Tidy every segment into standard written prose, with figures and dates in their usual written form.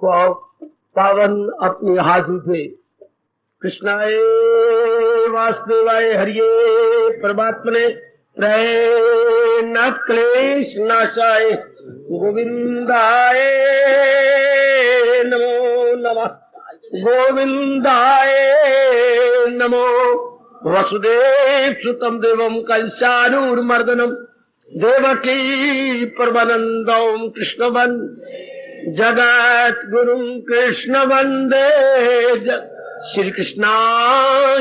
को पावन अपने हाथ उठे। कृष्णाय वासुदेवाय हरिये परमात्मने प्रय न क्लेश नाशाय गोविंदाय नमो नमः। गोविंदाय नमो। वसुदेव सुतम देवम कंसानूरमर्दनम देवकी परमानंदम कृष्णवन जगत गुरु कृष्ण वंदे श्री कृष्णा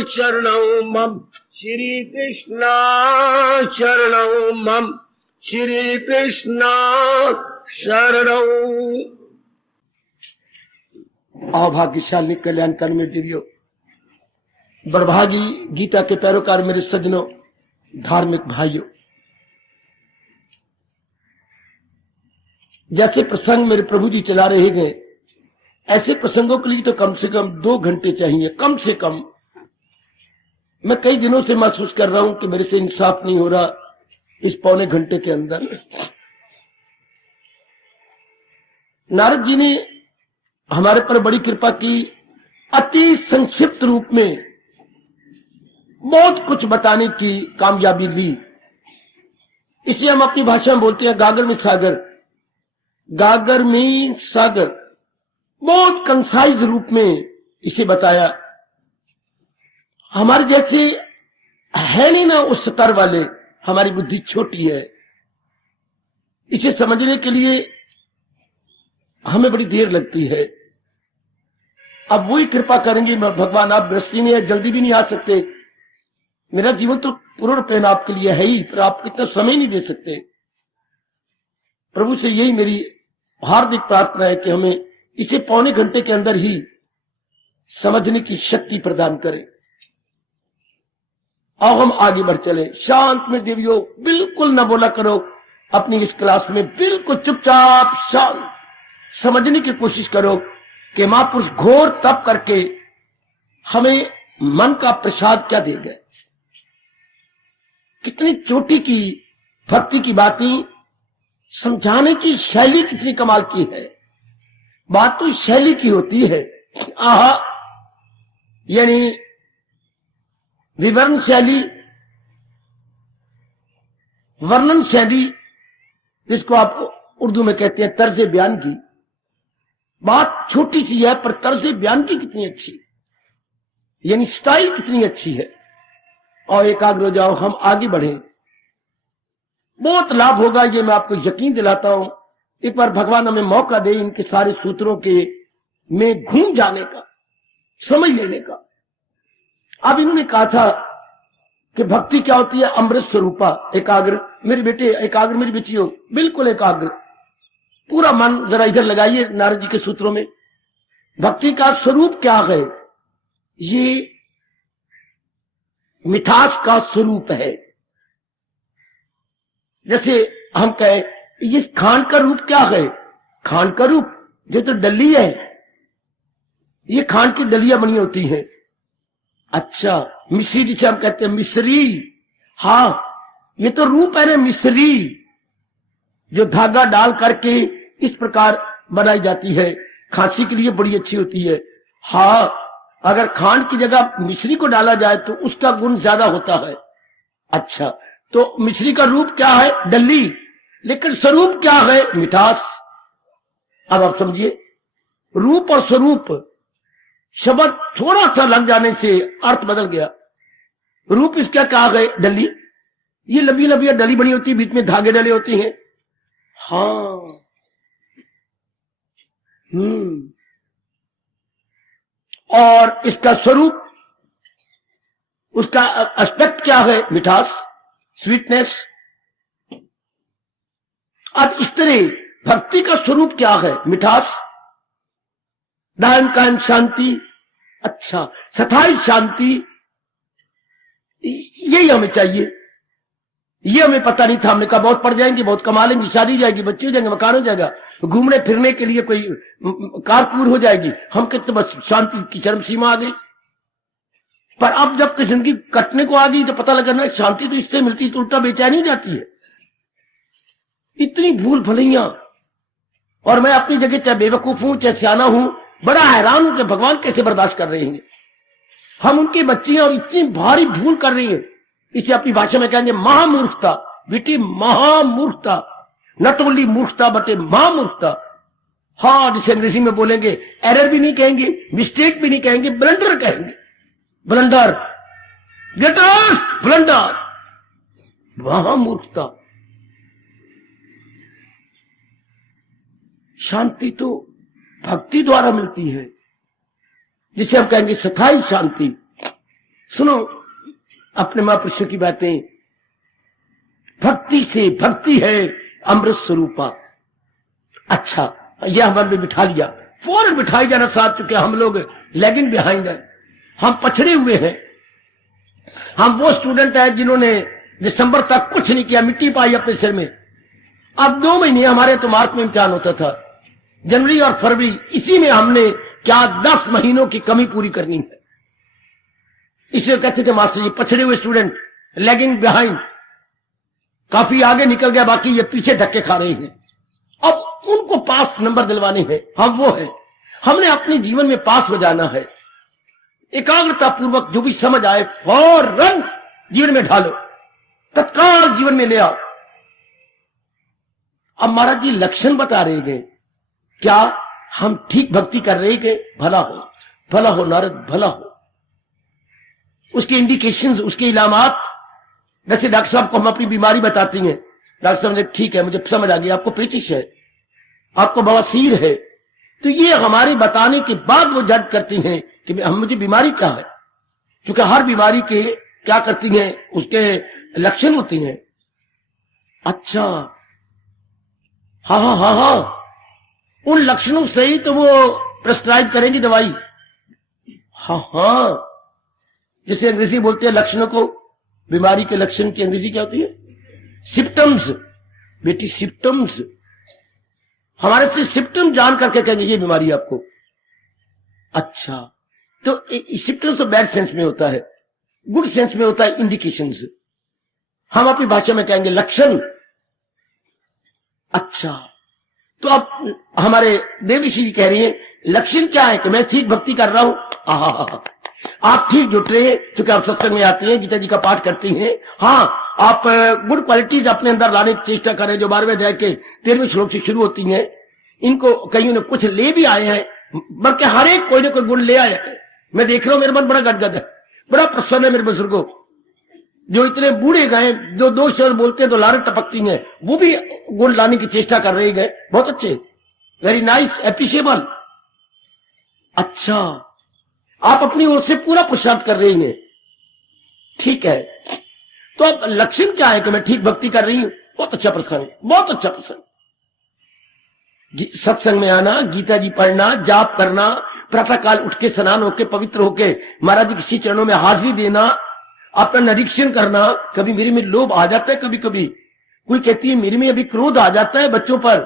शरणौ मम। श्री कृष्णा शरणौ मम। श्री कृष्णा शरणौ। अभाग्यशाली कल्याणकारी मेरे देवियों, बड़भागी गीता के पैरोकार मेरे सज्जनों, धार्मिक भाइयों, जैसे प्रसंग मेरे प्रभु जी चला रहे गए, ऐसे प्रसंगों के लिए तो कम से कम 2 घंटे चाहिए, कम से कम। मैं कई दिनों से महसूस कर रहा हूं कि मेरे से इंसाफ नहीं हो रहा इस पौने घंटे के अंदर। नारद जी ने हमारे पर बड़ी कृपा की, अति संक्षिप्त रूप में बहुत कुछ बताने की कामयाबी ली। इसे हम अपनी भाषा में बोलते हैं गागर में सागर। गागर में सागर, बहुत कंसाइज रूप में इसे बताया। हमारे जैसे है नहीं ना उस स्तर वाले, हमारी बुद्धि छोटी है, इसे समझने के लिए हमें बड़ी देर लगती है। अब वही कृपा करेंगे भगवान। आप गृहस्थी में जल्दी भी नहीं आ सकते, मेरा जीवन तो पूर्ण प्रेम आपके लिए है ही, पर आप इतना समय नहीं दे सकते। प्रभु से यही मेरी हार्दिक प्रार्थना है कि हमें इसे पौने घंटे के अंदर ही समझने की शक्ति प्रदान करें। और हम आगे बढ़ चले। शांत में देवियों, बिल्कुल न बोला करो अपनी इस क्लास में, बिल्कुल चुपचाप शांत समझने की कोशिश करो कि महापुरुष घोर तप करके हमें मन का प्रसाद क्या दे गए। कितनी चोटी की भक्ति की बातें, समझाने की शैली कितनी कमाल की है। बात तो शैली की होती है, आहा, यानी विवरण शैली, वर्णन शैली, जिसको आप उर्दू में कहते हैं तर्ज बयान की। बात छोटी सी है पर तर्ज बयान की कितनी अच्छी, यानी स्टाइल कितनी अच्छी है। और एकाग्र हो जाओ, हम आगे बढ़ें, बहुत लाभ होगा, ये मैं आपको यकीन दिलाता हूं। एक बार भगवान हमें मौका दे इनके सारे सूत्रों के में घूम जाने का, समझ लेने का। अब इन्होंने कहा था कि भक्ति क्या होती है, अमृत स्वरूपा। एकाग्र मेरे बेटे, एकाग्र मेरी बेटी हो, बिल्कुल एकाग्र, पूरा मन जरा इधर लगाइए नारद जी के सूत्रों में। भक्ति का स्वरूप क्या है? ये मिठास का स्वरूप है। जैसे हम कहें ये खांड का रूप क्या है? खांड का रूप जो तो डली है, ये खांड की डलियां बनी होती हैं। अच्छा, मिश्री जिसे हम कहते हैं मिश्री, हाँ ये तो रूप है ना मिश्री, जो धागा डाल करके इस प्रकार बनाई जाती है, खांसी के लिए बड़ी अच्छी होती है। हाँ, अगर खांड की जगह मिश्री को डाला जाए तो उसका गुण ज्यादा होता है। अच्छा, तो मिश्री का रूप क्या है? डल्ली, लेकिन स्वरूप क्या है? मिठास। अब आप समझिए, रूप और स्वरूप शब्द थोड़ा सा लग जाने से अर्थ बदल गया। रूप इसका क्या है? डली, ये लंबी लंबी डली बनी होती है, बीच में धागे डले होते हैं। हाँ, और इसका स्वरूप, उसका एस्पेक्ट क्या है? मिठास, स्वीटनेस। अब इस तरह भक्ति का स्वरूप क्या है? मिठास, दान कायम शांति। अच्छा, सथाई शांति, यही हमें चाहिए। ये हमें पता नहीं था, हमने कहा बहुत पढ़ जाएंगे, बहुत कमा लेंगे, शादी हो जाएगी, बच्चे हो जाएंगे, मकान हो जाएगा, घूमने फिरने के लिए कोई कारपूर हो जाएगी, हम कहते बस शांति की चरम सीमा आ गई। पर अब जब कि जिंदगी कटने को आ गई तो पता लगा ना, शांति तो इससे मिलती तो उल्टा बेचैनी हो जाती है। इतनी भूल भलैया और मैं अपनी जगह चाहे बेवकूफ हूं चाहे सियाना हूं, बड़ा हैरान हूं कि भगवान कैसे बर्दाश्त कर रहे हैं। हम उनकी बच्चियां और इतनी भारी भूल कर रही हैं, इसे अपनी भाषा में कहेंगे महामूर्खता, बेटी महामूर्खता, नॉट ओनली मूर्खता बट महामूर्खता। हाँ, जिसे अंग्रेजी में बोलेंगे एरर भी नहीं कहेंगे, मिस्टेक भी नहीं कहेंगे, ब्लंडर कहेंगे। ब्लंडर, ग्रेटेस्ट ब्लंडर, महामूर्खता। शांति तो भक्ति द्वारा मिलती है, जिसे हम कहेंगे स्थायी शांति। सुनो अपने महापुरुषों की बातें, भक्ति से, भक्ति है अमृत स्वरूपा। अच्छा, यह हमने बिठा लिया, फौरन बिठाई जाना साथ, चुके हम लोग लैगिंग बिहाइंड हैं, हम पछड़े हुए हैं। हम वो स्टूडेंट हैं जिन्होंने दिसंबर तक कुछ नहीं किया, मिट्टी पाई अपने सिर में। अब 2 महीने हमारे तो मार्च में इम्तिहान होता था, जनवरी और फरवरी, इसी में हमने क्या 10 महीनों की कमी पूरी करनी है। इसे कहते थे मास्टर जी पछड़े हुए स्टूडेंट, लैगिंग बिहाइंड, काफी आगे निकल गया, बाकी ये पीछे धक्के खा रहे हैं। अब उनको पास नंबर दिलवाने हैं, हम वो हैं। हमने अपने जीवन में पास हो जाना है। एकाग्रता पूर्वक जो भी समझ आए फौरन जीवन में ढालो, तत्काल जीवन में ले आओ। अब महाराज जी लक्षण बता रहे गए, क्या हम ठीक भक्ति कर रहे गए? भला हो, भला हो नारद, भला हो। उसके इंडिकेशंस, उसके इलामात, वैसे डॉक्टर साहब को हम अपनी बीमारी बताती हैं, डॉक्टर साहब ने ठीक है मुझे समझ आ गया, आपको पेचिश है, आपको बवासीर है, तो ये हमारे बताने के बाद वो जज करती हैं कि मुझे बीमारी क्या है। क्योंकि हर बीमारी के क्या करती हैं, उसके लक्षण होते हैं। अच्छा, हाँ हाँ हाँ हाँ, उन लक्षणों से ही तो वो प्रेस्क्राइब करेंगी दवाई। हाँ हाँ, जैसे अंग्रेजी बोलते हैं लक्षणों को, बीमारी के लक्षण की अंग्रेजी क्या होती है? सिम्पटम्स। बेटी सिम्पटम्स, हमारे से सिम्पटम जान करके कहेंगे ये बीमारी आपको। अच्छा, तो सिम्पटम्स तो बैड सेंस में होता है, गुड सेंस में होता है इंडिकेशंस। हम अपनी भाषा में कहेंगे लक्षण। अच्छा, तो अब हमारे देवी श्री कह रही है लक्षण क्या है कि मैं ठीक भक्ति कर रहा हूं। आहा, आप ठीक जुट रहे हैं, क्योंकि आप सत्संग में आती हैं, गीता जी का पाठ करती हैं। हाँ, आप गुड क्वालिटीज अपने अंदर लाने की चेष्टा करें, जो 12वें अध्याय के 13वें श्लोक से शुरू होती हैं। इनको कईयों ने कुछ ले भी आए हैं, बल्कि हर एक कोई ना कोई गुण ले आया है। मैं देख रहा हूं मेरा मन बड़ा गदगद है, बड़ा प्रसन्न है मेरे बुजुर्गों, जो इतने बूढ़े गए, जो 2 शब्द बोलते हैं तो लारें टपकती हैं, वो भी गुण लाने की चेष्टा कर रहे गए। बहुत अच्छे, वेरी नाइस, एप्रिशिएबल। अच्छा, आप अपनी ओर से पूरा पुरुषार्थ कर रही हैं, ठीक है। तो अब लक्षण क्या है कि मैं ठीक भक्ति कर रही हूं? बहुत अच्छा प्रसंग, बहुत अच्छा प्रसंग। सत्संग में आना, गीता जी पढ़ना, जाप करना, प्रातः काल उठ के स्नान होके पवित्र होके महाराज जी किसी चरणों में हाजिरी देना, अपना निरीक्षण करना। कभी मेरे में लोभ आ जाता है, कभी कभी कोई कहती है मेरे में अभी क्रोध आ जाता है बच्चों पर,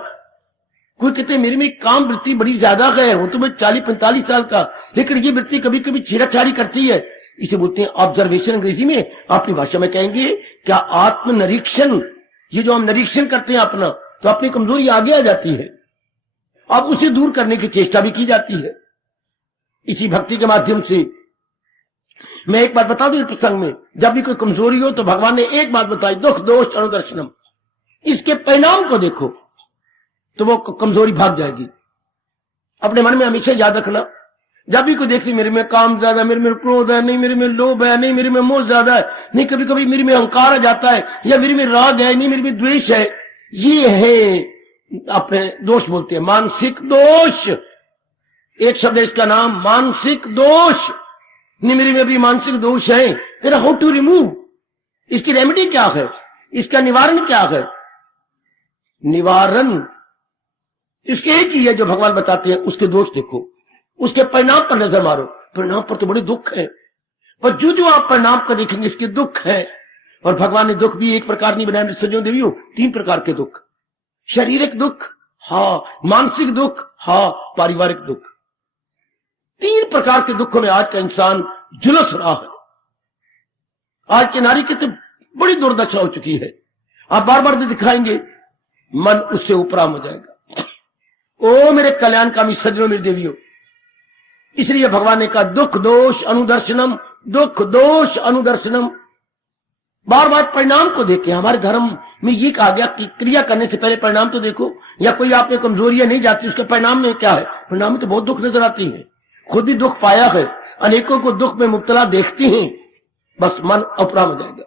कोई कहते हैं मेरे में काम वृत्ति बड़ी ज्यादा है, हूं तो मैं 40-45 साल का, लेकिन ये वृत्ति कभी कभी छेड़छाड़ी करती है। इसे बोलते हैं ऑब्जर्वेशन, अंग्रेजी में, अपनी भाषा में कहेंगे क्या आत्मनिरीक्षण। ये जो हम निरीक्षण करते हैं अपना, तो अपनी कमजोरी आगे आ जाती है, अब उसे दूर करने की चेष्टा भी की जाती है इसी भक्ति के माध्यम से। मैं एक बात बता दूं प्रसंग में, जब भी कोई कमजोरी हो तो भगवान ने एक बात बताई, दुख दोष अनुदर्शनम, इसके परिणाम को देखो तो वो कमजोरी भाग जाएगी। अपने मन में हमेशा याद रखना, जब भी कोई देखती मेरे में काम ज्यादा है, मेरे में क्रोध है, नहीं मेरे में लोभ है, नहीं मेरे में मोह ज्यादा है, नहीं कभी कभी मेरे में अहंकार आ जाता है, या मेरे में राग है, नहीं मेरे में द्वेष है, ये है अपने दोष बोलते हैं, मानसिक दोष। एक शब्द है इसका नाम, मानसिक दोष। नहीं मेरे में भी मानसिक दोष है, तेरा हाउ टू रिमूव, इसकी रेमेडी क्या है, इसका निवारण क्या है? निवारण इसके एक ही है जो भगवान बताते हैं, उसके दोष देखो, उसके परिणाम पर नजर मारो। परिणाम पर तो बड़े दुख है, पर जो आप परिणाम पर देखेंगे इसके दुख है। और भगवान ने दुख भी एक प्रकार नहीं बनाया संजो देवियों, 3 प्रकार के दुख, शारीरिक दुख, हाँ, मानसिक दुख, हाँ, पारिवारिक दुख। 3 प्रकार के दुखों में आज का इंसान झुलस रहा है। आज की नारी की तो बड़ी दुर्दशा हो चुकी है, आप बार बार दिखाएंगे मन उससे उपराम हो जाएगा। ओ मेरे कल्याणकामी सज्जनों, मेरी देवियों, इसलिए भगवान ने कहा दुख दोष अनुदर्शनम, दुख दोष अनुदर्शनम। बार बार परिणाम को देखे। हमारे धर्म में ये कहा गया कि क्रिया करने से पहले परिणाम तो देखो, या कोई आप में कमजोरियां नहीं जाती, उसके परिणाम में क्या है? परिणाम में तो बहुत दुख नजर आती है। खुद भी दुख पाया है, अनेकों को दुख में मुब्तला देखती हैं, बस मन अपरा हो जाएगा,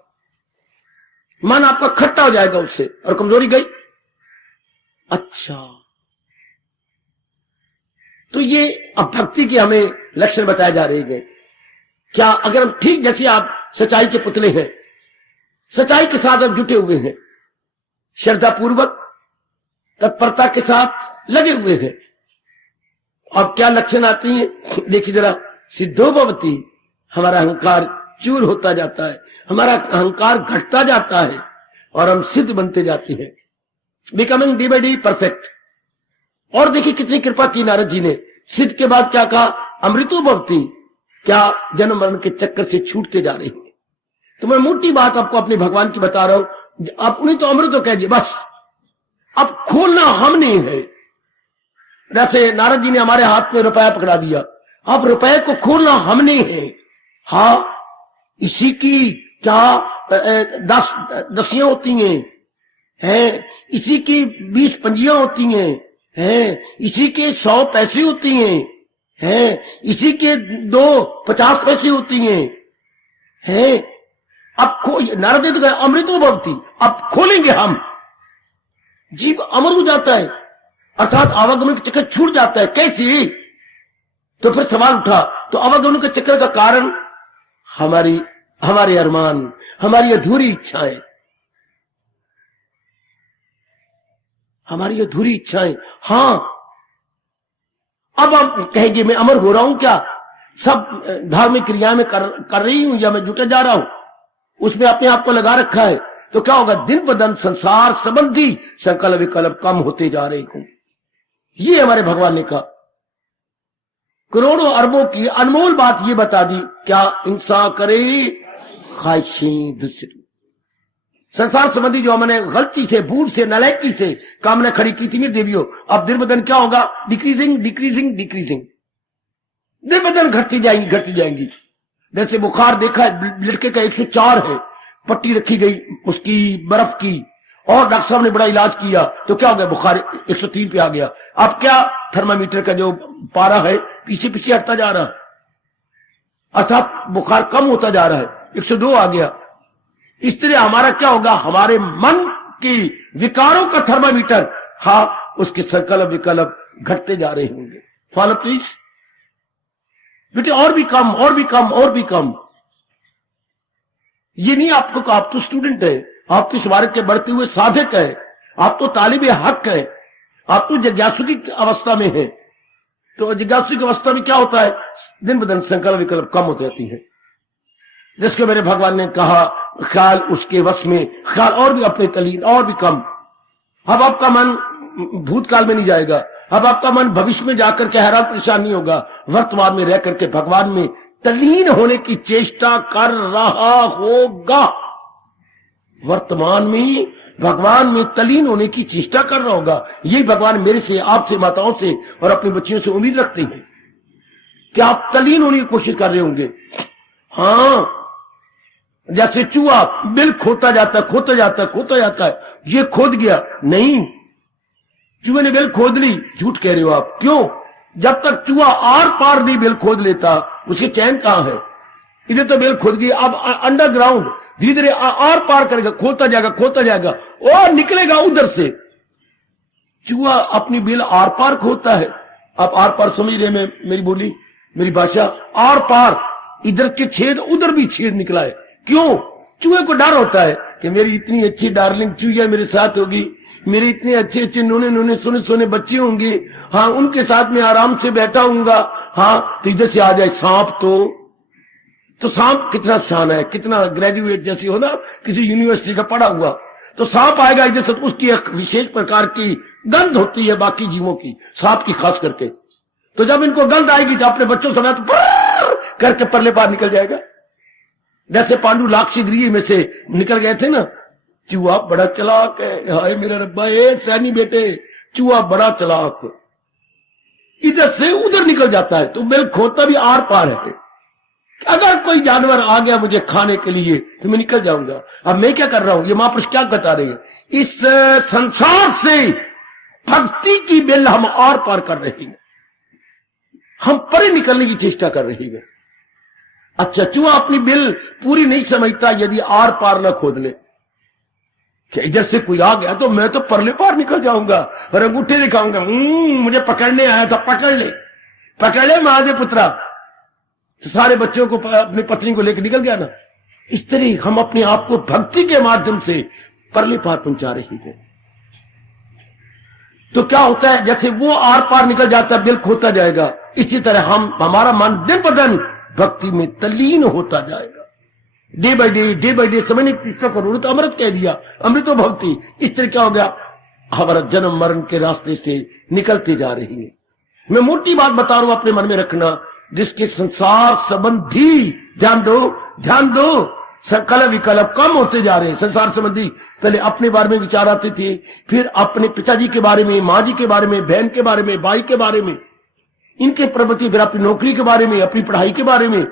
मन आपका खट्टा हो जाएगा उससे, और कमजोरी गई। अच्छा, तो ये अब भक्ति के हमें लक्षण बताए जा रहे हैं। क्या अगर हम ठीक जैसे आप सच्चाई के पुतले हैं, सच्चाई के साथ अब जुटे हुए हैं, श्रद्धा पूर्वक तत्परता के साथ लगे हुए हैं, अब क्या लक्षण आती हैं? देखिए जरा, सिद्धो भवती, हमारा अहंकार चूर होता जाता है, हमारा अहंकार घटता जाता है और हम सिद्ध बनते जाते हैं, becoming D by D perfect. और देखिए कितनी कृपा की नारद जी ने। सिद्ध के बाद क्या कहा? अमृतो भवती, क्या जन्म मरण के चक्कर से छूटते जा रहे हैं। तो मैं मोटी बात आपको अपने भगवान की बता रहा हूं। आप उन्हें तो अमृत तो कह दिए, बस अब खोलना हमने है। जैसे नारद जी ने हमारे हाथ में रुपया पकड़ा दिया, अब रुपये को खोलना हमने है। हाँ, इसी की क्या 10 दसियां होती हैं, इसी की 20 पंजियां होती हैं, इसी के 100 पैसे होती हैं, इसी के 2 50 पैसे होती हैं। अब नारद तो कहे अमृतो भवती, अब खोलेंगे हम। जीव अमर हो जाता है, अर्थात आवागमन के चक्कर छूट जाता है। कैसे? तो फिर सवाल उठा, तो आवागमन के चक्कर का कारण हमारे अरमान, हमारी अधूरी इच्छाएं, हमारी अधूरी इच्छाएं। हां, अब आप कहेंगे मैं अमर हो रहा हूं क्या? सब धार्मिक क्रिया में कर रही हूं, या मैं जुटा जा रहा हूं, उसमें अपने आप को लगा रखा है, तो क्या होगा? दिन ब दिन संसार संबंधी संकल्प विकल्प कम होते जा रहे हों। ये हमारे भगवान ने कहा। करोड़ों अरबों की अनमोल बात ये बता दी, क्या इंसान करे ख्वाहिशें दूसरी। संसार संबंधी जो हमने गलती से, भूल से, नालायकी से कामना खड़ी की थी मेरी देवियों, अब दिन ब दिन क्या होगा? डिक्रीजिंग डिक्रीजिंग डिक्रीजिंग, दिन ब दिन घटती जाएंगी, घटती जाएंगी। जैसे बुखार देखा है, लड़के का 104 है, पट्टी रखी गई उसकी बर्फ की, और डॉक्टर साहब ने बड़ा इलाज किया, तो क्या हो गया? बुखार 103 पे आ गया। अब क्या? थर्मामीटर का जो पारा है पीछे पीछे हटता जा रहा है, अर्थात बुखार कम होता जा रहा है, 102 आ गया। इस तरह हमारा क्या होगा? हमारे मन की विकारों का थर्मामीटर, हाँ, उसके संकल्प विकल्प घटते जा रहे होंगे। फॉलो प्लीज बेटे, और भी कम, और भी कम, और भी कम। ये नहीं आपको, आप तो स्टूडेंट है, आप तो इस भारत के बढ़ते हुए साधक है, आप तो तालिबे हक है, आप तो जिज्ञासु की अवस्था में है। तो जिज्ञासु की अवस्था में क्या होता है? दिन ब दिन संकल्प विकल्प कम होती जाती है। जिसके मेरे भगवान ने कहा ख्याल उसके वश में, ख्याल और भी अपने तलीन, और भी कम। अब आपका मन भूतकाल में नहीं जाएगा, अब आपका मन भविष्य में जाकर के हैरान परेशान नहीं होगा, वर्तमान में रह करके भगवान में तलीन होने की चेष्टा कर रहा होगा। वर्तमान में भगवान में तलीन होने की चेष्टा कर रहा होगा। यही भगवान मेरे से, आपसे, माताओं से और अपनी बच्चियों से उम्मीद रखते हैं कि आप तलीन होने की कोशिश कर रहे होंगे। हां, जैसे चूहा बिल खोता जाता है, खोता जाता है, खोता जाता है, ये खोद गया नहीं, चूहे ने बिल खोद ली। झूठ कह रहे हो आप। क्यों? जब तक चूहा आर पार नहीं बिल खोद लेता, उसकी चैन कहां है? इधर तो बिल खोद गई, अब अंडरग्राउंड धीरे धीरे आर पार करेगा, खोलता जाएगा, खोलता जाएगा, और निकलेगा उधर से। चूहा अपनी बिल आर पार खोदता है। आप आर पार समझ रहे? मैं मेरी बोली, मेरी भाषा, आर पार, इधर के छेद उधर भी छेद निकला है। क्यों? चूहे को डर होता है कि मेरी इतनी अच्छी डार्लिंग चूहिया मेरे साथ होगी, मेरे इतने अच्छे अच्छे नूने नूने सोने सोने बच्चे होंगे, हाँ, उनके साथ में आराम से बैठा हूंगा। हाँ, तो इधर से आ जाए सांप, तो सांप कितना शान है, कितना ग्रेजुएट जैसी हो ना, किसी यूनिवर्सिटी का पढ़ा हुआ, तो सांप आएगा इधर से, तो उसकी एक विशेष प्रकार की गंध होती है बाकी जीवों की, सांप की खास करके। तो जब इनको गंध आएगी तो अपने बच्चों समेत करके परले पार निकल जाएगा। जैसे पांडु लाक्षी गृह में से निकल गए थे ना, चूहा बड़ा चलाक है, हाय मेरा रब्बा, ए सैनी बेटे, चूहा बड़ा चलाक। इधर से उधर निकल जाता है, तो बिल खोता भी आर पार है। अगर कोई जानवर आ गया मुझे खाने के लिए तो मैं निकल जाऊंगा। अब मैं क्या कर रहा हूं, ये महापुरुष क्या बता रहे हैं, इस संसार से भक्ति की बिल हम आर पार कर रहे हैं, हम परे निकलने की चेष्टा कर रहे हैं। अच्छा, चूहा अपनी बिल पूरी नहीं समझता यदि आर पार ना खोद ले, कि इधर से कोई आ गया तो मैं तो परले पार निकल जाऊंगा और अंगूठे दिखाऊंगा, मुझे पकड़ने आया था, पकड़ ले महादेव पुत्रा, तो सारे बच्चों को अपनी पत्नी को लेकर निकल गया ना। इस तरह हम अपने आप को भक्ति के माध्यम से परले पार पहुंचा रहे हैं। तो क्या होता है, जैसे वो आर पार निकल जाता है बिल खोता जाएगा, इसी तरह हमारा मन दिन ब दिन भक्ति में तल्लीन होता जाएगा। डे बाय डे समझने की चेष्टा करो, तो अमृत कह दिया, अमृतो भक्ति। इस तरह क्या हो गया, हमारा जन्म मरण के रास्ते से निकलते जा रही है। मैं मोटी बात बता रहा हूं, अपने मन में रखना, जिसके संसार संबंधी ध्यान दो संकल्प विकल्प कम होते जा रहे हैं। संसार संबंधी पहले अपने बारे में विचार आते थे, फिर अपने पिताजी के बारे में, माँ जी के बारे में, बहन के बारे में, भाई के बारे में, इनके प्रवृत्ति, फिर अपनी नौकरी के बारे में, अपनी पढ़ाई के बारे में,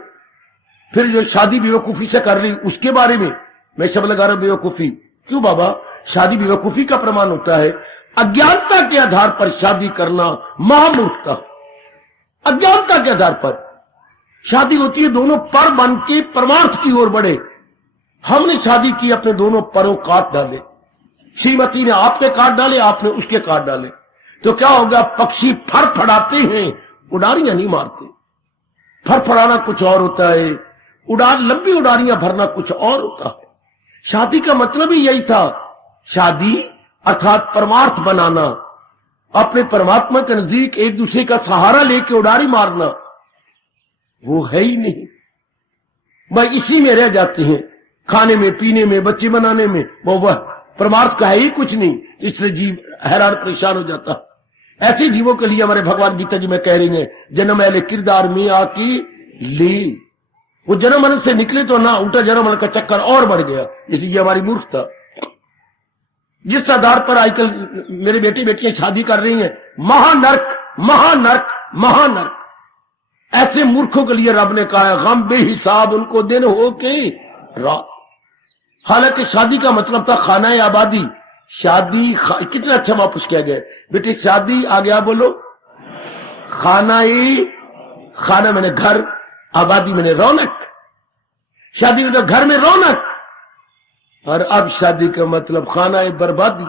फिर जो शादी बेवकूफी से कर रही उसके बारे में। मैं शब्द लगा रहा हूं बेवकूफी, क्यों बाबा, शादी बेवकूफी का प्रमाण होता है। अज्ञानता के आधार पर शादी करना महामूर्खता, अज्ञानता के आधार पर शादी होती है, दोनों पर बन के परमार्थ की ओर बढ़े। हमने शादी की, अपने दोनों परों काट डाले, श्रीमती ने आपके काट डाले, आपने उसके काट डाले, तो क्या होगा, पक्षी फड़फड़ाते हैं, उड़ारियां नहीं मारते। फड़फड़ाना कुछ और होता है, लंबी उड़ारियां भरना कुछ और होता है। शादी का मतलब ही यही था, शादी अर्थात परमार्थ बनाना, अपने परमात्मा के नजदीक एक दूसरे का सहारा लेके उड़ारी मारना, वो है ही नहीं। भाई इसी में रह जाते हैं, खाने में, पीने में, बच्चे बनाने में, वह परमार्थ का है ही कुछ नहीं, इसलिए जीव हैरान परेशान हो जाता। ऐसे जीवों के लिए हमारे भगवान गीता जी में कह रही हैं, जन्म ऐले किरदार में आकी ली, वो जन्म मरण से निकले तो ना, उल्टा जन्म मरण का चक्कर और बढ़ गया। इसलिए हमारी मूर्खता, जिस आधार पर आजकल मेरे बेटे बेटियां शादी कर रही हैं, महानर्क महानर्क महानर्क। ऐसे मूर्खों के लिए रब ने कहा है, गम बेहिसाब उनको दिन हो के रात। हालांकि शादी का मतलब था खाना आबादी, शादी कितना अच्छा वापस किया गया बेटे, शादी आ गया बोलो, खाना मैंने घर, आबादी मैंने रौनक, शादी में तो घर में रौनक, और अब शादी का मतलब खाना है बर्बादी,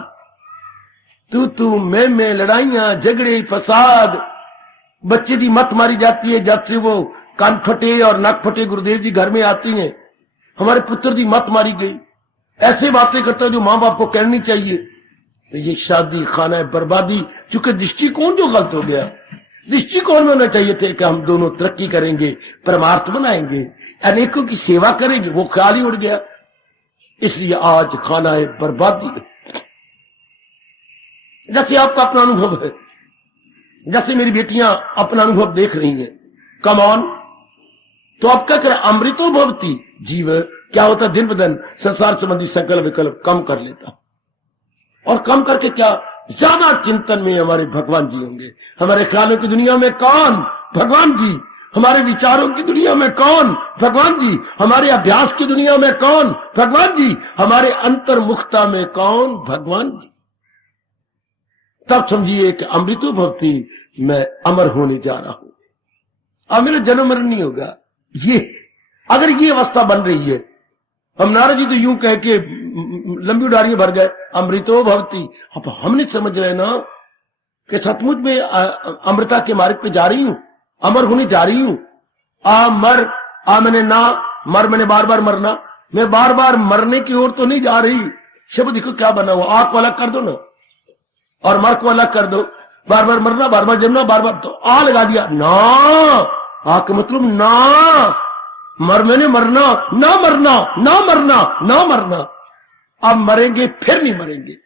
तू मैं लड़ाइयां झगड़े फसाद, बच्चे की मत मारी जाती है जब से वो कान फटे और नक फटे गुरुदेव जी घर में आती हैं, हमारे पुत्र की मत मारी गई, ऐसे बातें करता है जो मां बाप को कहनी चाहिए। तो ये शादी खाना है बर्बादी, चूंकि दृष्टिकोण जो गलत हो गया, दृष्टिकोण में होना चाहिए थे कि हम दोनों तरक्की करेंगे, परमार्थ बनाएंगे, अनेकों की सेवा करेंगे, वो ख्याल ही उड़ गया। इसलिए आज खाना है बर्बादी। जैसे आपका अपना अनुभव है, जैसे मेरी बेटियां अपना अनुभव देख रही हैं, कम ऑन, तो आप क्या करें, अमृतो भवती, जीव क्या होता, दिन ब दिन संसार संबंधी संकल्प विकल्प कम कर लेता, और कम करके क्या, ज्यादा चिंतन में हमारे भगवान जी होंगे। हमारे ख्यालों की दुनिया में कौन, भगवान जी। हमारे विचारों की दुनिया में कौन, भगवान जी। हमारे अभ्यास की दुनिया में कौन, भगवान जी। हमारे अंतर्मुखता में कौन, भगवान जी। तब समझिए कि अमृतो भक्ति मैं अमर होने जा रहा हूं, अब मेरा जन्म मरण नहीं होगा। ये अगर ये अवस्था बन रही है, हम नारद जी तो यूं कह के लंबी उड़ारियां भर गए, अमृतो भवती। अब हमने समझ रहे ना कि सचमुच में अमृता के मार्ग पे जा रही हूं, अमर होने जा रही हूं। मैंने ना मर, मैंने बार बार मरना, मैं बार बार मरने की ओर तो नहीं जा रही। शब्द देखो क्या बना हुआ, आंख को अलग कर दो ना और मर को अलग कर दो, बार बार मरना, बार बार जमना, बार बार, तो आ लगा दिया ना, आ के मतलब ना मर, मैंने मरना, ना मरना, ना मरना, ना मरना, अब मरेंगे फिर नहीं मरेंगे।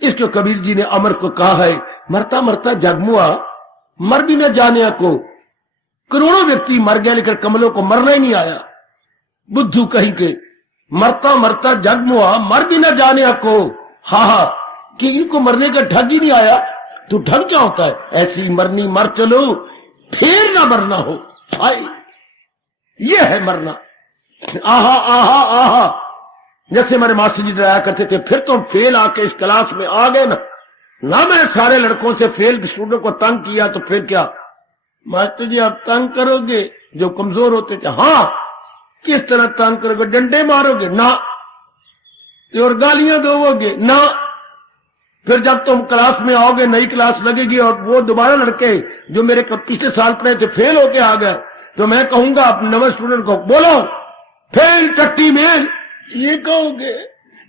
इसको कबीर जी ने अमर को कहा है, मरता मरता जगमुआ, मर भी न जाने को। करोड़ों व्यक्ति मर गए लेकिन कमलों को मरना ही नहीं आया। बुद्धू कहीं के मरता मरता जगमुआ, मर भी न जाने को, हा कि इनको मरने का ढंग ही नहीं आया। तो ढंग क्या होता है? ऐसी मरनी मर चलो, फिर ना मरना हो। हाय, ये है मरना। आहा आहा आहा। जैसे हमारे मास्टर जी डराया करते थे, फिर तुम फेल आके इस क्लास में आ गए ना मैंने सारे लड़कों से फेल स्टूडेंट को तंग किया, तो फिर क्या मास्टर जी आप तंग करोगे जो कमजोर होते थे? हाँ। किस तरह तंग करोगे? डंडे मारोगे? ना। और गालियां दोगे? ना। फिर जब तुम क्लास में आओगे, नई क्लास लगेगी और वो दोबारा लड़के जो मेरे पिछले साल पढ़े थे फेल होके आ गए, तो मैं कहूंगा अपने नवे स्टूडेंट को, बोलो फेल टट्टी मेल। ये कहोगे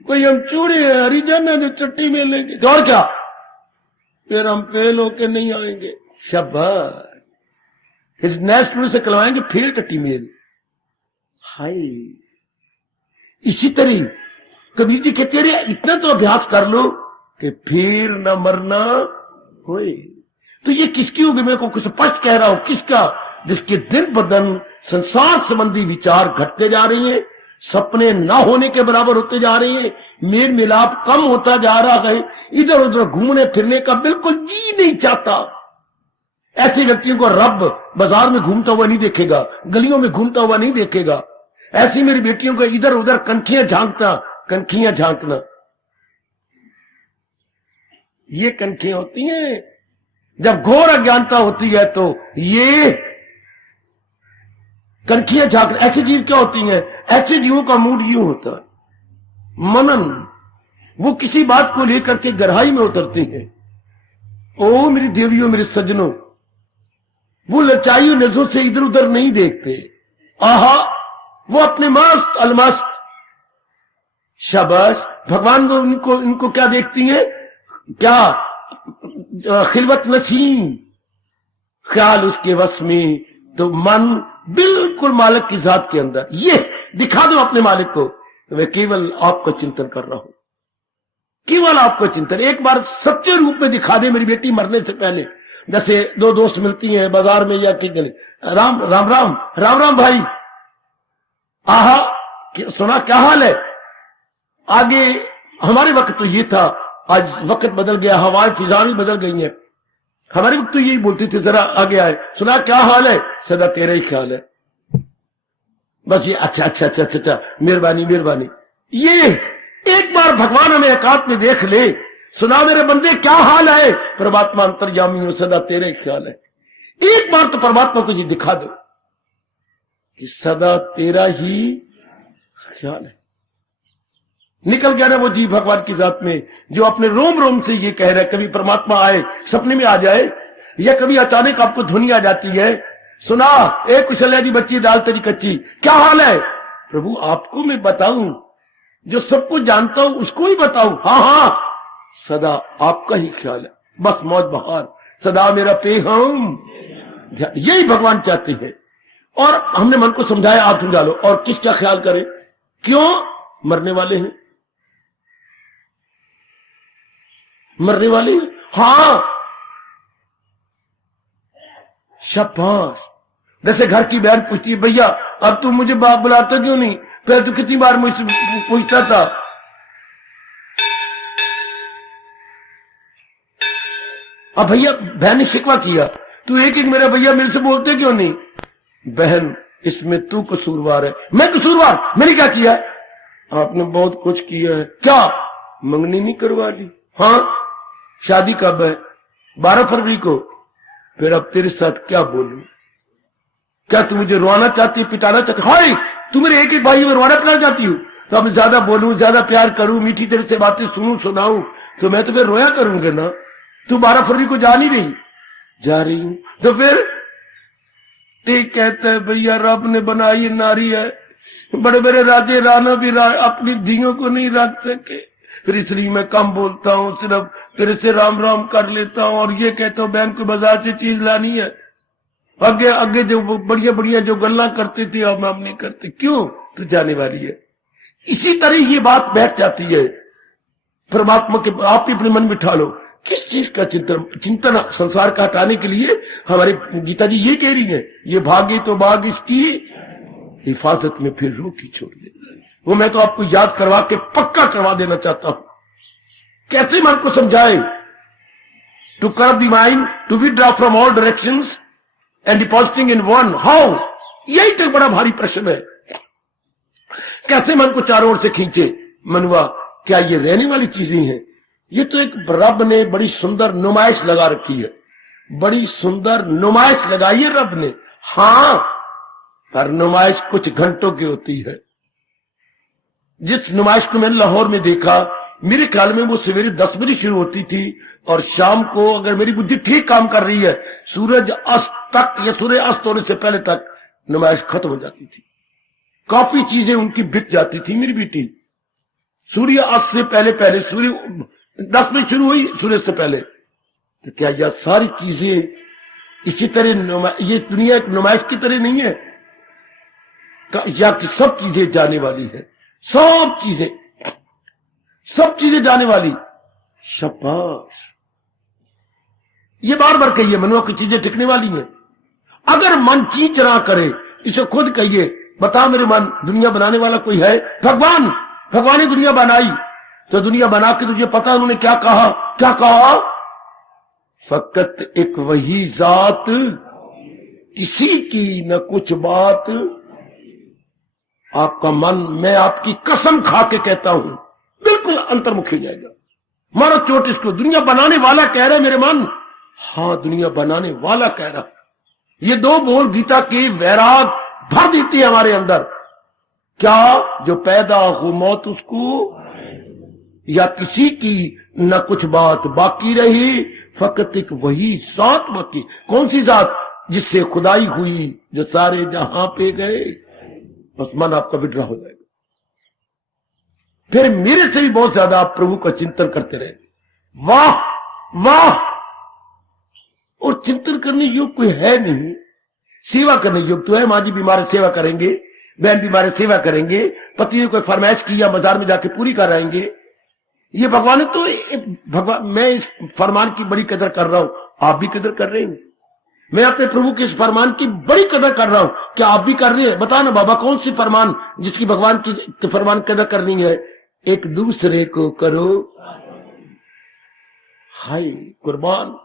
कोई हम चूड़े हैं हरिजन है जो चट्टी मेल लेंगे? तो और क्या, फिर हम फेल होके नहीं आएंगे। शाबाश। इस नए स्टूडेंट से करवाएंगे फेल टट्टी मेल। हाय, इसी तरह कबीर जी कहते रहे इतना तो अभ्यास कर लो कि फिर न मरना होए। तो ये किसकी होगी? मैं को कुछ स्पष्ट कह रहा हूं, किसका? जिसके दिन ब दिन संसार संबंधी विचार घटते जा रही हैं, सपने ना होने के बराबर होते जा रहे हैं, मेल मिलाप कम होता जा रहा है, इधर उधर घूमने फिरने का बिल्कुल जी नहीं चाहता। ऐसे व्यक्तियों को रब बाजार में घूमता हुआ नहीं देखेगा, गलियों में घूमता हुआ नहीं देखेगा। ऐसी मेरी बेटियों को इधर उधर कनखियां झांकना, ये कनखियां होती हैं। जब घोर अज्ञानता होती है तो ये कनखियां झांकना। ऐसी जीव क्या होती हैं? ऐसे जीवों का मूड यूं होता है, मनन। वो किसी बात को लेकर के गहराई में उतरते हैं। ओ मेरी देवियों, मेरे सज्जनों, वो लचाई नजरों से इधर उधर नहीं देखते। आहा, वो अपने मस्त अलमस्त। शाबाश। भगवान को इनको क्या देखती हैं? क्या खिलवत नसीम, ख्याल उसके वश में, तो मन बिल्कुल मालिक की जात के अंदर। ये दिखा दो अपने मालिक को, तो मैं केवल आपका चिंतन कर रहा हूं, केवल आपका चिंतन। एक बार सच्चे रूप में दिखा दे मेरी बेटी मरने से पहले। जैसे दो दोस्त मिलती हैं बाजार में या कि राम राम राम राम राम भाई, आहा सुना क्या हाल है? आगे हमारे वक्त तो ये था, आज वक्त बदल गया, हवाएं फिजा भी बदल गई हैं। हमारे वक्त तो यही बोलते थे, जरा आगे आए, सुना क्या हाल है? सदा तेरा ही ख्याल है। बस ये अच्छा अच्छा अच्छा अच्छा अच्छा, मेहरबानी मेहरबानी। ये एक बार भगवान हमें एकांत में देख ले, सुना मेरे बंदे क्या हाल है? परमात्मा अंतर्यामी हो, सदा तेरा ही ख्याल है। एक बार तो परमात्मा को जी दिखा दो कि सदा तेरा ही ख्याल है। निकल गया ना वो जी भगवान की जात में, जो अपने रोम रोम से ये कह रहा है। कभी परमात्मा आए, सपने में आ जाए, या कभी अचानक आपको ध्वनि आ जाती है, सुना एक कुशल्या जी बच्ची दाल तेरी कच्ची, क्या हाल है? प्रभु आपको मैं बताऊं, जो सब कुछ जानता हूं उसको ही बताऊं। हाँ हाँ, सदा आपका ही ख्याल है, बस मौज बहार, सदा मेरा पे हम। यही भगवान चाहते हैं। और हमने मन को समझाया, आप समझा लो। और किसका ख्याल करें? क्यों? मरने वाले हैं, मरने वाले हैं। हाँ, शाबाश। जैसे घर की बहन पूछती है, भैया अब तू मुझे बाप बुलाता क्यों नहीं? पहले तू कितनी बार मुझसे पूछता था। अब भैया बहन ने शिकवा किया, तू एक एक मेरा भैया मेरे से बोलते क्यों नहीं? बहन इसमें तू कसूरवार है। मैं कसूरवार? मैंने क्या किया? आपने बहुत कुछ किया है। क्या? मंगनी नहीं करवा दी। हाँ, शादी कब है? 12 फरवरी को। फिर अब तेरे साथ क्या बोलूं? क्या तू मुझे रोना चाहती, पिटाना चाहती? हाय, तू मेरे एक एक भाई में रोना पिटाना चाहती हूं? तो अब ज्यादा बोलूं, ज्यादा प्यार करूं, मीठी तेरे से बातें सुनूं सुनाऊं, तो मैं तो फिर रोया करूंगा ना। तू 12 फरवरी को जा नहीं रही? जा रही हूं। तो फिर ठीक कहता है भैया, रब ने बनाई नारी है, बड़े बड़े राजे राना भी अपनी धियों को नहीं रख सके, फिर इसलिए मैं कम बोलता हूं, सिर्फ तेरे से राम राम कर लेता हूं और ये कहता हूं बैंक को बाजार से चीज लानी है। आगे आगे जो बढ़िया बढ़िया जो गल्ला करते थे अब हम नहीं करते। क्यों? तू जाने वाली है। इसी तरह ये बात बैठ जाती है। परमात्मा के आप ही अपने मन में बिठा लो, किस चीज का चिंतन संसार का हटाने के लिए हमारे गीता जी ये कह रही है, ये भागे तो भाग इसकी हिफाजत में फिर रोकी छोड़ दे। वो मैं तो आपको याद करवा के पक्का करवा देना चाहता हूं। कैसे मन को समझाए? To curve the mind, to withdraw from all directions and depositing in one. How? यही तो बड़ा भारी प्रश्न है। कैसे मन को चारों ओर से खींचे? मनुआ, क्या ये रहने वाली चीजें हैं? ये तो एक रब ने बड़ी सुंदर नुमाइश लगा रखी है, बड़ी सुंदर नुमाइश लगाई है रब ने। हां, पर नुमाइश कुछ घंटों की होती है। जिस नुमाइश को मैंने लाहौर में देखा, मेरे ख्याल में वो सवेरे 10 बजे शुरू होती थी और शाम को, अगर मेरी बुद्धि ठीक काम कर रही है, सूरज अस्त तक या सूर्य अस्त होने से पहले तक नुमाइश खत्म हो जाती थी। काफी चीजें उनकी बिक जाती थी। मेरी बेटी सूर्य अस्त से पहले पहले, सूर्य 10 बजे शुरू हुई, सूर्य से पहले। तो क्या यह सारी चीजें इसी तरह, ये दुनिया एक नुमाइश की तरह नहीं है या कि सब चीजें जाने वाली है? सब चीजें जाने वाली। शाबाश, ये बार बार कहिए, मनुआ की चीजें टिकने वाली हैं। अगर मन चीच ना करे, इसे खुद कहिए, बता मेरे मन, दुनिया बनाने वाला कोई है? भगवान ने दुनिया बनाई, तो दुनिया बना के तुझे पता उन्होंने क्या कहा? क्या कहा? फकत एक वही जात, किसी की न कुछ बात। आपका मन, मैं आपकी कसम खा के कहता हूं, बिल्कुल अंतर्मुखी हो जाएगा। मारो चोट इसको, दुनिया बनाने वाला कह रहा है मेरे मन। हां, दुनिया बनाने वाला कह रहा। ये दो बोल गीता के वैराग भर देती है हमारे अंदर। क्या? जो पैदा हो मौत उसको, या किसी की न कुछ बात बाकी रही, फकत एक वही जात बाकी। कौन सी जात? जिससे खुदाई हुई, जो सारे जहां पे गए। बस मन आपका विड्रा हो जाएगा। फिर मेरे से भी बहुत ज्यादा आप प्रभु का चिंतन करते रहे। वाह वाह! और चिंतन करने योग कोई है नहीं, सेवा करने योग तो है। माँ जी बीमार सेवा करेंगे, बहन बीमार सेवा करेंगे, पति ने कोई फरमाइश की या बाजार में जाके पूरी कराएंगे। ये भगवान ने तो, भगवान, मैं इस फरमान की बड़ी कदर कर रहा हूं, आप भी कदर कर रहे हैं। मैं अपने प्रभु के इस फरमान की बड़ी कदर कर रहा हूं, क्या आप भी कर रहे हैं? बता ना बाबा, कौन सी फरमान जिसकी भगवान की फरमान कदर करनी है? एक दूसरे को करो। हाय कुर्बान,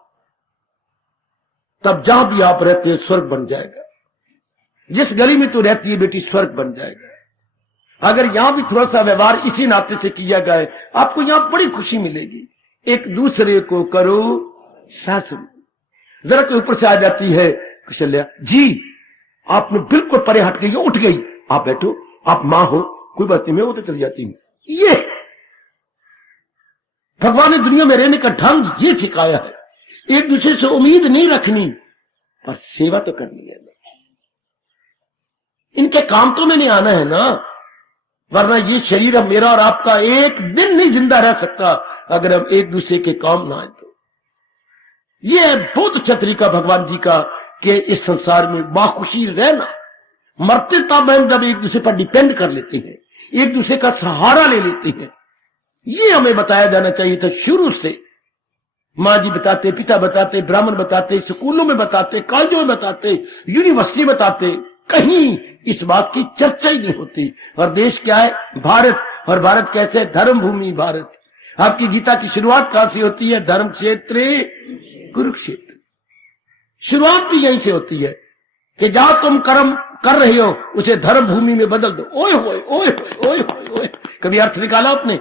तब जहां भी आप रहते हैं स्वर्ग बन जाएगा। जिस गली में तू रहती है बेटी, स्वर्ग बन जाएगा। अगर यहां भी थोड़ा सा व्यवहार इसी नाते से किया जाए, आपको यहां बड़ी खुशी मिलेगी। एक दूसरे को करो साथ में। जरा कोई ऊपर से आ जाती है, कौशल्या जी आपने बिल्कुल परे हट गई, उठ गई, आप बैठो, आप मां हो, कोई बात नहीं, मैं उधर चली जाती हूं। ये भगवान ने दुनिया में रहने का ढंग ये सिखाया है। एक दूसरे से उम्मीद नहीं रखनी, पर सेवा तो करनी है। इनके काम तो मैंने आना है ना, वरना ये शरीर अब मेरा और आपका एक दिन नहीं जिंदा रह सकता अगर हम एक दूसरे के काम ना आए तो। ये है बहुत अच्छा तरीका भगवान जी का कि इस संसार में बाखुशी रहना। मरते तब हम जब एक दूसरे पर डिपेंड कर लेते हैं, एक दूसरे का सहारा ले लेते हैं। ये हमें बताया जाना चाहिए था शुरू से। माँ जी बताते, पिता बताते, ब्राह्मण बताते, स्कूलों में बताते, कॉलेजों में बताते, यूनिवर्सिटी बताते, कहीं इस बात की चर्चा ही नहीं होती। और देश क्या है? भारत। और भारत कैसे? धर्म भूमि भारत। आपकी गीता की शुरुआत कहां से होती है? धर्म क्षेत्र कुरुक्षेत्र। शुरुआत भी यहीं से होती है कि जहां तुम कर्म कर रहे हो उसे धर्म भूमि में बदल दो। ओए होए ओए होए ओए होए ओए, कभी अर्थ निकाला आपने?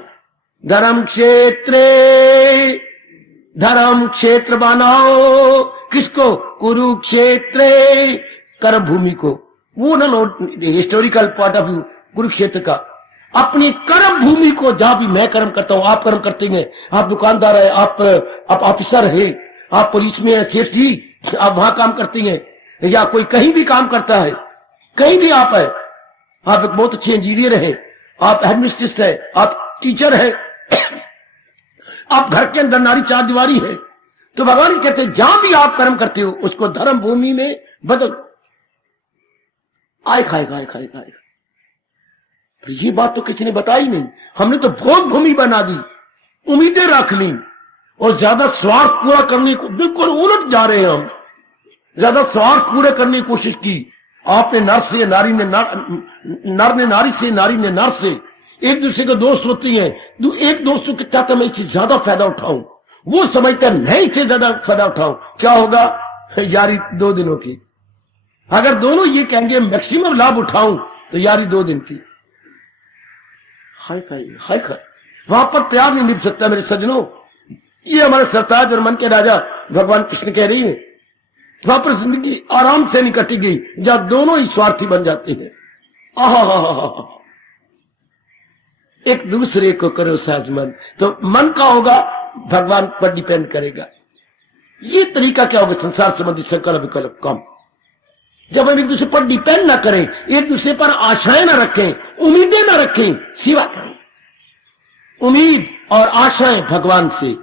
धर्म क्षेत्र बनाओ। किसको? कुरुक्षेत्र, कर्म भूमि को। वो ना historical point of view Kurukshetra का। अपनी कर्म भूमि को, जहां भी मैं कर्म करता हूं, आप कर्म करते हैं, आप दुकानदार है, आप ऑफिसर है, आप पुलिस में है, सेठ जी, आप वहां काम करते हैं, या कोई कहीं भी काम करता है, कहीं भी आप है, आप एक बहुत अच्छे इंजीनियर है, आप हेडमिस्ट्रेस है, आप टीचर है, आप घर के अंदर नारी चार दीवारी है, तो भगवान कहते हैं जहां भी आप कर्म करते हो उसको धर्म भूमि में बदल। आए खाएगा। ये बात तो किसी ने बताई नहीं। हमने तो भोग भूमि बना दी, उम्मीदें रख ली, और ज्यादा स्वार्थ पूरा करने को बिल्कुल उलट जा रहे हैं हम। ज्यादा स्वार्थ पूरे करने की कोशिश की। आपने नर से, नारी ने नर ने नारी से, नारी ने नर से, एक दूसरे के दोस्त होती हैं। एक दोस्त को चाहता मैं इससे ज्यादा फायदा उठाऊं, वो समझता है मैं इससे ज्यादा फायदा उठाऊं, क्या होगा? यारी 2 दिनों की। अगर दोनों ये कहेंगे मैक्सिमम लाभ उठाऊं तो यारी 2 दिन की। हाय हाय हाय हाय, वहां पर प्यार नहीं निभ सकता मेरे सज्जनों। ये हमारे सरताज और मन के राजा भगवान कृष्ण कह रही है, वहां पर जिंदगी आराम से नहीं कटी गई जहां दोनों ही स्वार्थी बन जाते हैं। आहा, एक दूसरे को करो साजमन, तो मन का होगा भगवान पर डिपेंड करेगा। ये तरीका क्या होगा? संसार संबंधी संकल्प विकल्प कम। जब हम एक दूसरे पर डिपेंड ना करें, एक दूसरे पर आशाएं ना रखें, उम्मीदें ना रखें, सेवा करें। उम्मीद और आशाएं भगवान से,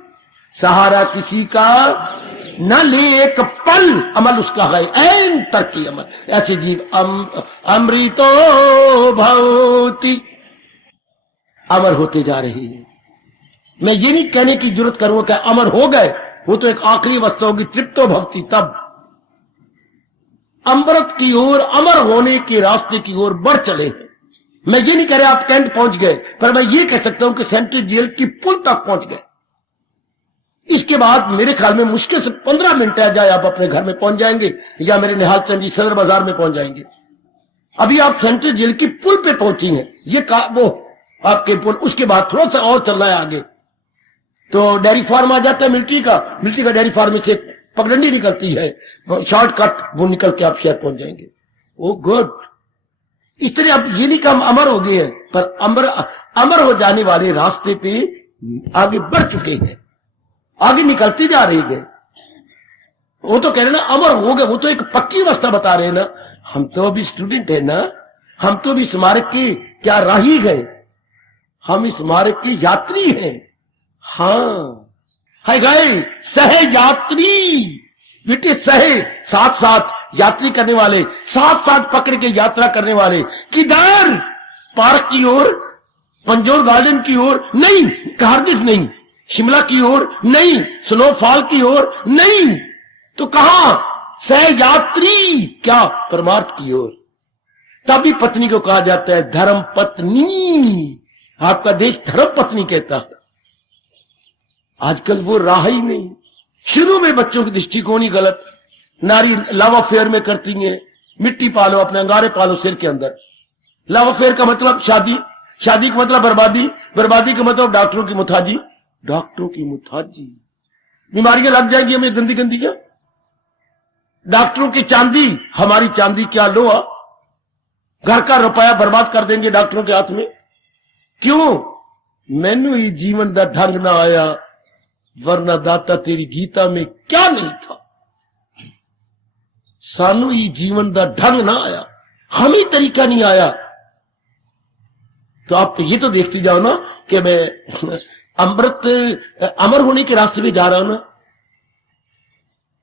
सहारा किसी का न ले एक पल, अमल उसका है ऐन तक की अमल। ऐसे जीव अमृतो भवति, अमर होते जा रहे हैं। मैं ये नहीं कहने की जरूरत करूंगा कि अमर हो गए, वो तो एक आखिरी अवस्था होगी, तृप्तो भवति, तब अमृत की ओर, अमर होने के रास्ते की ओर बढ़ चले हैं। मैं ये नहीं कह रहा आप कैंट पहुंच गए, पर मैं ये कह सकता हूं कि सेंट्रल जेल की पुल तक पहुंच गए। इसके बाद मेरे ख्याल में मुश्किल से 15 मिनट है, जाए आप अपने घर में पहुंच जाएंगे या मेरे निहाल चंद जी सदर बाजार में पहुंच जाएंगे। अभी आप सेंट्रल जेल की पुल पे पहुंची हैं, ये वो आपके पुल, उसके बाद थोड़ा सा और चलना है आगे तो डेयरी फार्म आ जाता है मिलिट्री का डेयरी फार्म से पगडंडी निकलती है, शॉर्टकट वो निकल के आप शहर पहुंच जाएंगे। ओ गुड, इस तरह अब ये नहीं कि हम अमर हो गए हैं, पर अमर हो जाने वाले रास्ते पे आगे बढ़ चुके हैं, आगे निकलती जा रही है। वो तो कह रहे ना अमर हो गए, वो तो एक पक्की अवस्था बता रहे हैं ना। हम तो अभी स्टूडेंट है ना, हम तो अभी स्मारक के क्या राही गए, हम इस स्मारक के यात्री हैं। हाँ है गए सह यात्री, बेटे सहे, साथ साथ यात्री करने वाले, साथ साथ पकड़ के यात्रा करने वाले। किधर? पार्क की ओर, पंजोर गार्डन की ओर नहीं, कार्डिफ नहीं, शिमला की ओर नहीं, स्नोफॉल की ओर नहीं, तो कहां? सह यात्री, क्या? परमार्थ की ओर। तभी पत्नी को कहा जाता है धर्म पत्नी। आपका देश धर्म पत्नी कहता है। आजकल वो राह ही नहीं। शुरू में बच्चों की दृष्टिकोण ही गलत, नारी लव अफेयर में करती है, मिट्टी पालो, अपने अंगारे पालो सिर के अंदर। लव अफेयर का मतलब शादी, शादी का मतलब बर्बादी, बर्बादी का मतलब डॉक्टरों की मुताजी, डॉक्टरों की मुताजी, बीमारियां लग जाएंगी हमें गंदी गंदी। क्या डॉक्टरों की चांदी, हमारी चांदी क्या लोहा, घर का रुपया बर्बाद कर देंगे डॉक्टरों के हाथ में। क्यों? मैनू ही जीवन का ढंग ना आया, वरना दाता तेरी गीता में क्या नहीं था। सानू ही जीवन का ढंग ना आया, हम ही तरीका नहीं आया। तो आप ये तो देखती जाओ ना कि मैं अमर होने के रास्ते में जा रहा हूं ना।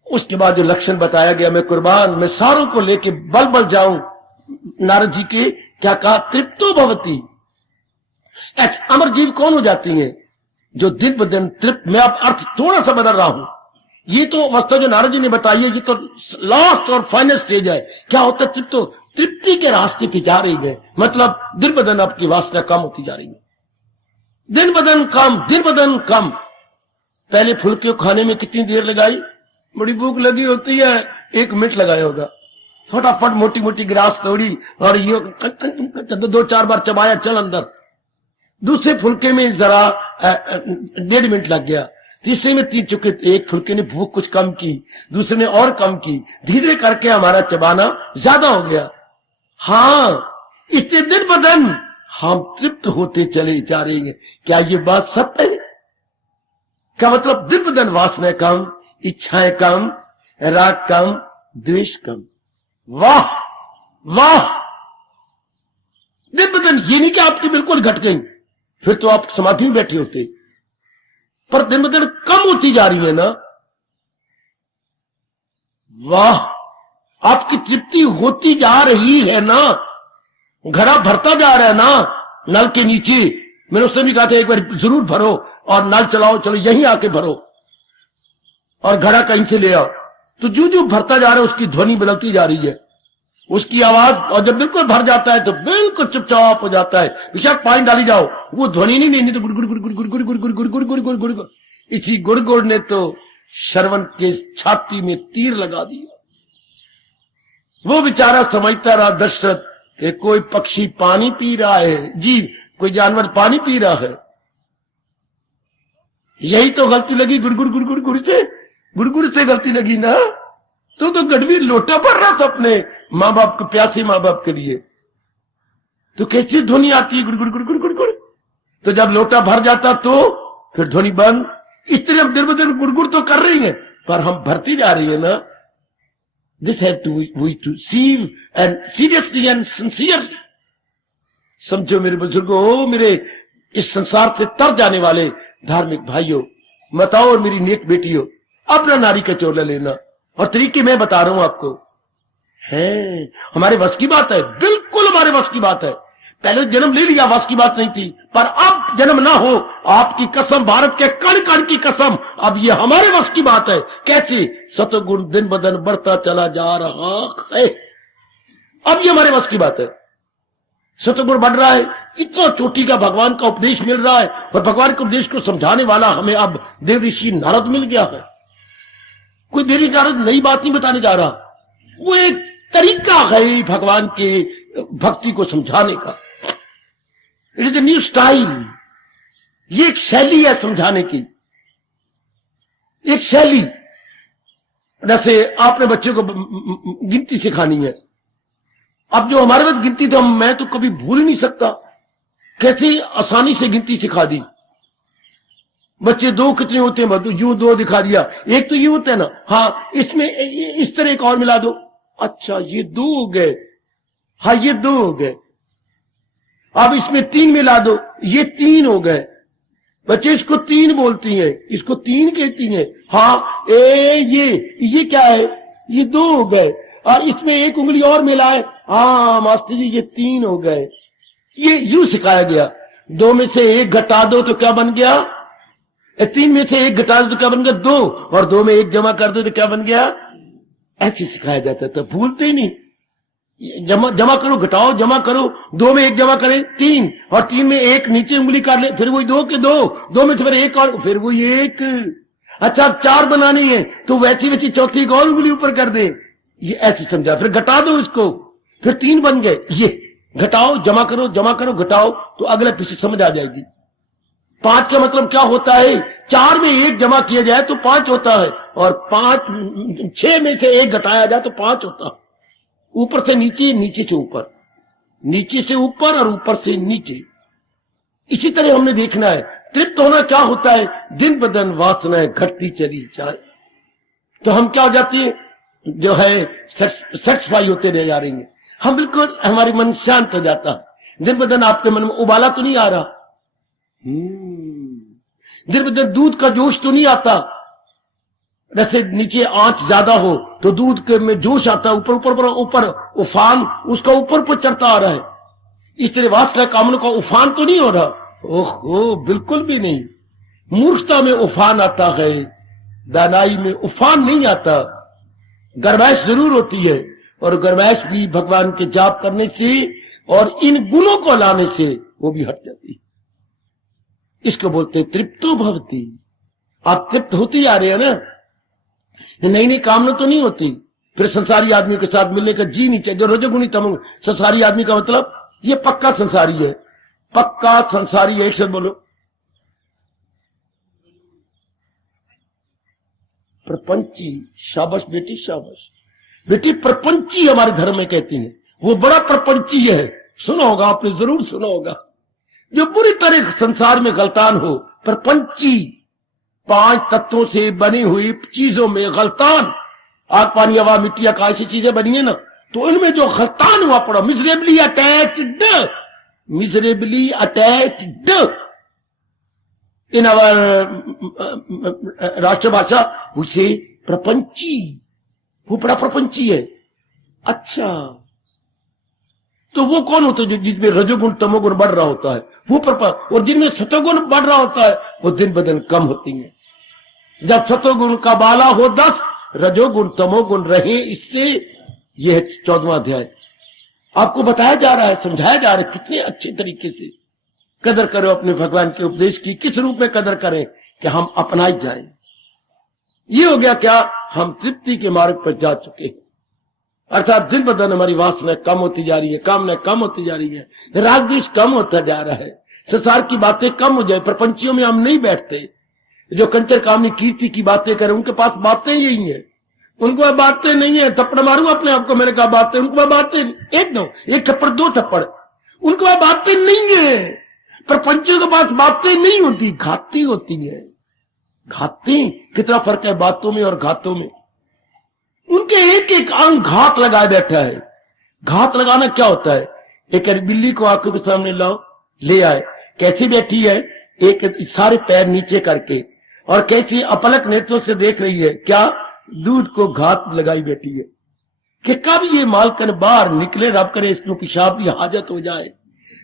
उसके बाद जो लक्षण बताया गया, मैं कुर्बान, मैं सारों को लेके बल बल जाऊं। नारद जी के क्या कहा? तृप्तो भवती। अमर जीव कौन हो जाती हैं? जो दिन ब दिन तृप्त। मैं अब अर्थ थोड़ा सा बदल रहा हूं। ये तो अवस्था जो नारद जी ने बताई है, ये तो लास्ट और फाइनल स्टेज है। क्या होता है? तृप्ति के रास्ते पे जा रही है, मतलब दिन ब दिन आपकी वासना कम होती जा रही है, दिन ब दिन कम, दिन ब दिन कम। पहले फुलके को खाने में कितनी देर लगाई? बड़ी भूख लगी होती है, 1 मिनट लगाया होगा, फटाफट मोटी मोटी गिलास तोड़ी और ये 2-4 बार चबाया, चल अंदर। दूसरे फुलके में जरा 1.5 मिनट लग गया, तीसरे में 3 चुके, एक फुलके ने भूख कुछ कम की, दूसरे ने और कम की, धीरे करके हमारा चबाना ज्यादा हो गया। हाँ, इससे दिन ब दिन हम तृप्त होते चले जा रहे हैं। क्या ये बात सत्य है? क्या मतलब दिन ब दिन वासनाएं कम, इच्छाएं कम, राग कम, द्वेष कम। वाह वाह, दिन ब दिन। ये नहीं कि आपकी बिल्कुल घट गई, फिर तो आप समाधि में बैठे होते, पर दिन ब दिन कम होती जा रही है ना। वाह, आपकी तृप्ति होती जा रही है ना, घड़ा भरता जा रहा है ना। नल के नीचे मैंने उससे भी कहा था एक बार जरूर भरो और नल चलाओ, चलो यहीं आके भरो और घड़ा कहीं से ले आओ। तो जो जो भरता जा रहा है उसकी ध्वनि बदलती जा रही है, उसकी आवाज। और जब बिल्कुल भर जाता है तो बिल्कुल चुपचाप हो जाता है। बेशक पानी डाली जाओ, वो ध्वनि नहीं तो गुड़ गुड़ गुड़ गुड़ गुड़ गुड़ गुड़ गुड़ गुड़ गुड़ गुड़ गुड़ गुड़। इसी गुड़गुड़ ने तो श्रवण के छाती में तीर लगा दिया। वो बेचारा समझता रहा दशरथ कि कोई पक्षी पानी पी रहा है, जीव कोई जानवर पानी पी रहा है। यही तो गलती लगी गुड़गुड़ से गलती लगी ना। तो गढ़वी लोटा भर रहा था अपने माँ बाप के, प्यासे माँ बाप के लिए। तो कैसी ध्वनि आती है गुड़गुड़। तो जब लोटा भर जाता तो फिर ध्वनि बंद। इस तरह हम दिन ब दिन गुड़गुड़ तो कर रही हैं, पर हम भरती जा रही है ना। This have to sieve and seriously and sincerely. समझो मेरे बुजुर्गों, मेरे इस संसार से तर जाने वाले धार्मिक भाइयों, बताओ, और मेरी नेक बेटियों, अपना नारी का चोला लेना। और तरीके मैं बता रहा हूं आपको, है हमारे बस की बात है, बिल्कुल हमारे बस की बात है। पहले जन्म ले लिया, बस की बात नहीं थी, पर अब जन्म ना हो, आपकी कसम, भारत के कण कण की कसम, अब ये हमारे बस की बात है। कैसे? सतगुण दिन ब दिन बढ़ता चला जा रहा है, अब ये हमारे बस की बात है। सतगुण बढ़ रहा है, इतना चोटी का भगवान का उपदेश मिल रहा है, और भगवान के उपदेश को समझाने वाला हमें अब देव ऋषि नारद मिल गया है। कोई देव ऋषि नारद नई बात नहीं बताने जा रहा, वो एक तरीका है भगवान के भक्ति को समझाने का। It is a new style. ये एक शैली है समझाने की, एक शैली। जैसे आपने बच्चों को गिनती सिखानी है, अब जो हमारे पास गिनती तो मैं तो कभी भूल नहीं सकता, कैसे आसानी से गिनती सिखा दी। बच्चे दो कितने होते हैं, यूं दो दिखा दिया, एक तो ये होता है ना, हाँ इसमें इस तरह एक और मिला दो, अच्छा ये दो हो गए, हाँ ये दो हो गए। अब इसमें तीन मिला दो, ये तीन हो गए। बच्चे इसको तीन बोलती हैं, इसको तीन कहती हैं। हाँ ये क्या है, ये दो हो गए, और इसमें एक उंगली और मिला है, हाँ मास्टर जी ये तीन हो गए। ये यूं सिखाया गया। दो में से एक घटा दो तो क्या बन गया, तीन में से एक घटा दो तो क्या बन गया, दो, और दो में एक जमा कर दो तो क्या बन गया। ऐसे सिखाया जाता था, भूलते ही नहीं। जमा करो, घटाओ, जमा करो, दो में एक जमा करें तीन, और तीन में एक नीचे उंगली काट ले, फिर वही दो के दो, दो में से फिर एक और, फिर वही एक। अच्छा चार बनानी है तो वैसी चौथी एक और उंगली ऊपर कर दे। ये ऐसे समझा, फिर घटा दो इसको, फिर तीन बन गए। ये घटाओ, जमा करो, घटाओ, तो अगले पीछे समझ आ जाएगी। पांच का मतलब क्या होता है, चार में एक जमा किया जाए तो पांच होता है, और पांच, छह में से एक घटाया जाए तो पांच होता है। ऊपर से नीचे, नीचे से ऊपर, नीचे से ऊपर, और ऊपर से नीचे। इसी तरह हमने देखना है तृप्त होना क्या होता है, दिन ब दिन वासनाएं घटती चली जाए तो हम क्या हो जाते हैं, जो है सेटिस्फाई होते रह जा रही है। हम बिल्कुल, हमारी मन शांत हो जाता है। दिन ब दिन आपके मन में उबाला तो नहीं आ रहा, दिन ब दिन दूध का जोश तो नहीं आता। जैसे नीचे आंच ज्यादा हो तो दूध के में जोश आता है, ऊपर उफान उसका ऊपर चढ़ता आ रहा है। इस तरह वासना कामना का उफान तो नहीं हो रहा, ओहो बिल्कुल भी नहीं। मूर्खता में उफान आता है, दानाई में उफान नहीं आता। गर्मैश जरूर होती है, और गर्मैश भी भगवान के जाप करने से और इन गुणों को लाने से वो भी हट जाती है। इसको बोलते हैं तृप्तो भवती। आप तृप्त होती आ रहे हैं ना, नई नई कामना तो नहीं होती। फिर संसारी आदमी के साथ मिलने का जी नहीं चाहिए, जो रजोगुणी तमोगुणी। संसारी आदमी का मतलब ये पक्का संसारी है, पक्का संसारी है। एक शब्द बोलो, प्रपंची। शाबाश बेटी, शाबाश बेटी। प्रपंची हमारे धर्म में कहती है, वो बड़ा प्रपंची है। सुना होगा आपने, जरूर सुना होगा। जो पूरी तरह संसार में गलतान हो, प्रपंची। पांच तत्वों से बनी हुई चीजों में गलतान, आग पानी हवा मिट्टी आकाश ऐसी चीजें बनी है ना, तो इनमें जो गलतान हुआ पड़ा, मिजरेबली अटैच्ड, मिजरेबली अटैच्ड इन अवर राष्ट्रभाषा, उसे प्रपंची, वो बड़ा प्रपंची है। अच्छा, तो वो कौन होता है जिसमें रजोगुण तमोगुण बढ़ रहा होता है, वो और जिनमें सतोगुण बढ़ रहा होता है वो दिन ब दिन कम होती है। जब सतोगुण का बाला हो 10, रजोगुण तमोगुण रहे, इससे यह 14वां अध्याय आपको बताया जा रहा है, समझाया जा रहा है कितने अच्छे तरीके से। कदर करो अपने भगवान के उपदेश की, किस रूप में कदर करें, कि हम अपनाए जाएं। ये हो गया क्या, हम तृप्ति के मार्ग पर जा चुके हैं। अर्थात दिन ब दिन हमारी वासना कम होती जा रही है, कामना कम होती जा रही है, राग द्वेष कम होता जा रहा है, संसार की बातें कम हो जाए। प्रपंचियों में हम नहीं बैठते। जो कंचर कामनी कीर्ति की बातें करें, उनके पास बातें यही है, उनको बातें नहीं है। थप्पड़ मारूं अपने आप को, मैंने कहा बातें, उनको बातें एक दो, एक थप्पड़ दो थप्पड़, उनको बातें नहीं है। प्रपंचियों के पास बातें नहीं होती, घाती होती है। घाती, कितना फर्क है बातों में और घातों में। उनके एक एक अंग घात लगाए बैठा है। घात लगाना क्या होता है, एक बिल्ली को आंखों के सामने लाओ, ले आए, कैसी बैठी है, एक सारे पैर नीचे करके, और कैसी अपलक नेत्रों से देख रही है, क्या दूध को घात लगाई बैठी है कि कब ये मालकन बाहर निकले। रब करे इसको पेशाब की हाजत हो जाए,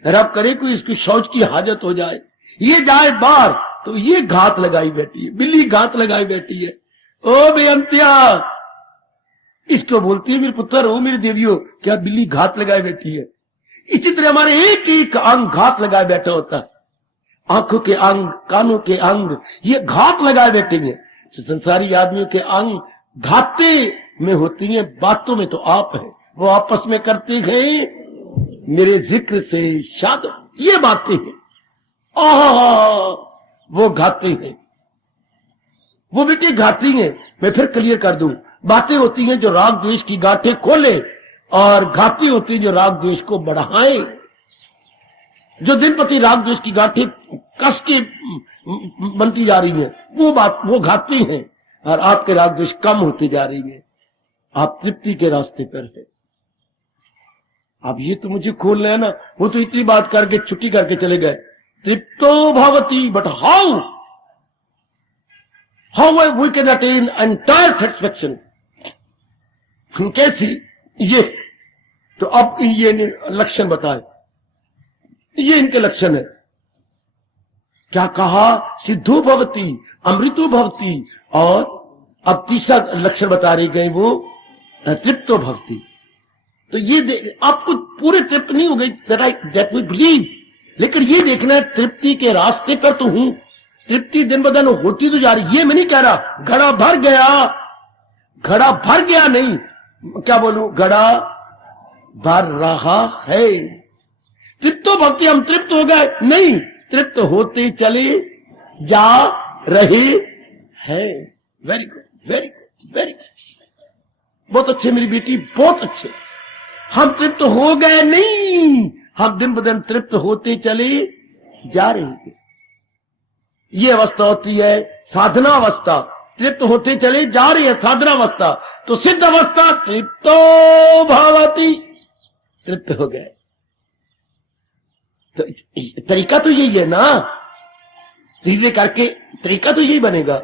रब करे कोई इसकी शौच की हाजत हो जाए, ये जाए बाहर, तो ये घात लगाई बैठी है, बिल्ली घात लगाई बैठी है। ओ बेअंतिया, इसको बोलती है मेरे पुत्र, ओ मेरे देवियों, क्या बिल्ली घात लगाए बैठी है। इसी तरह हमारे एक एक अंग घात लगाए बैठा होता है। आंखों के अंग, कानों के अंग, ये घात लगाए बैठे हैं। संसारी आदमियों के अंग घाते में होती हैं, बातों में तो आप है, वो आपस में करते हैं मेरे जिक्र से शाद, ये बातें हैं। वो घाते हैं, वो बेटी घाती हैं। मैं फिर क्लियर कर दूं, बातें होती हैं जो राग द्वेष की गांठें खोले, और घाती होती है जो राग द्वेष को बढ़ाए। जो दिन प्रति राग द्वेष की गांठें कस के बनती जा रही है, वो बात, वो घाती है, और आपके राग द्वेष कम होती जा रही है। आप तृप्ति के रास्ते पर है। अब ये तो मुझे खोल रहे हैं ना, वो तो इतनी बात करके छुट्टी करके चले गए। तृप्तो भवती, but how we can attain entire satisfaction, कैसी, ये तो अब ये लक्षण बताए, ये इनके लक्षण है। क्या कहा, सिद्धो भवती, अमृतो भवती, और अब तीसरा लक्षण बता रही गई वो तृप्तो भवती। तो ये आपको पूरे तृप्त नहीं हो गई, दैट वी बिलीव, लेकिन ये देखना है तृप्ति के रास्ते पर तो हूं। तृप्ति दिन ब दिन होती तो जा रही, ये मैं नहीं कह रहा घड़ा भर गया, घड़ा भर गया नहीं, क्या बोलूं, घड़ा भर रहा है। तृप्तो भक्ति, हम तृप्त हो गए नहीं, तृप्त होते चले जा रहे हैं। Very good, very good, very good, बहुत अच्छे मेरी बेटी, बहुत अच्छे। हम तृप्त हो गए नहीं, हम दिन ब दिन तृप्त होते चले जा रहे हैं। ये अवस्था होती है साधना अवस्था, तृप्त होते चले जा रही है साधना अवस्था। तो सिद्ध अवस्था तृप्तो भवति, तृप्त हो गए। तो तरीका तो यही है ना, धीरे करके तरीका तो यही बनेगा।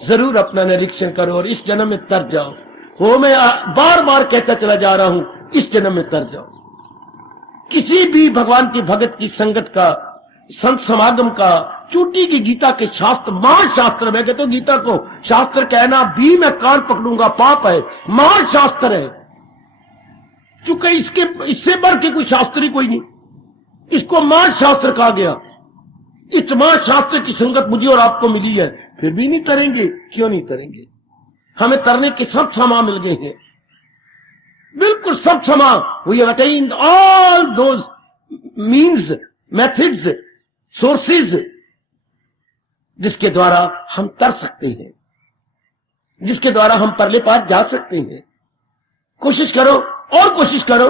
जरूर अपना निरीक्षण करो और इस जन्म में तर जाओ। वो मैं बार बार कहता चला जा रहा हूं, इस जन्म में तर जाओ। किसी भी भगवान की भगत की संगत का, संत समागम का, चूटी की गीता के शास्त्र, महान शास्त्र, मैं कहता हूं गीता को शास्त्र कहना भी मैं कान पकड़ूंगा पाप है, महान शास्त्र है। चूंकि इससे बढ़ के कोई शास्त्र ही कोई नहीं, इसको महान शास्त्र कहा गया। इस महान शास्त्र की संगत मुझे और आपको मिली है, फिर भी नहीं तरेंगे। क्यों नहीं तरेंगे? हमें तरने के सब समा मिल गए हैं, बिल्कुल सब समा। We have attend all those means, methods, sources, जिसके द्वारा हम तर सकते हैं, जिसके द्वारा हम परले पार जा सकते हैं। कोशिश करो और कोशिश करो।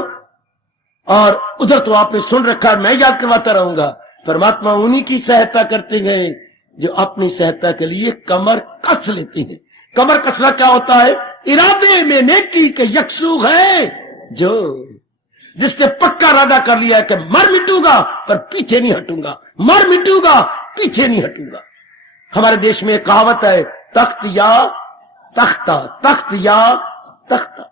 और उधर तो आपने सुन रखा, मैं याद करवाता रहूंगा, परमात्मा उन्हीं की सहायता करते हैं जो अपनी सहायता के लिए कमर कस लेते हैं। कमर कसना क्या होता है? इरादे में नेकी के यकसू है जो, जिसने पक्का इरादा कर लिया है कि मर मिटूंगा पर पीछे नहीं हटूंगा, मर मिटूंगा पीछे नहीं हटूंगा। हमारे देश में एक कहावत है, तख्त या तख्ता, तख्त या तख्ता।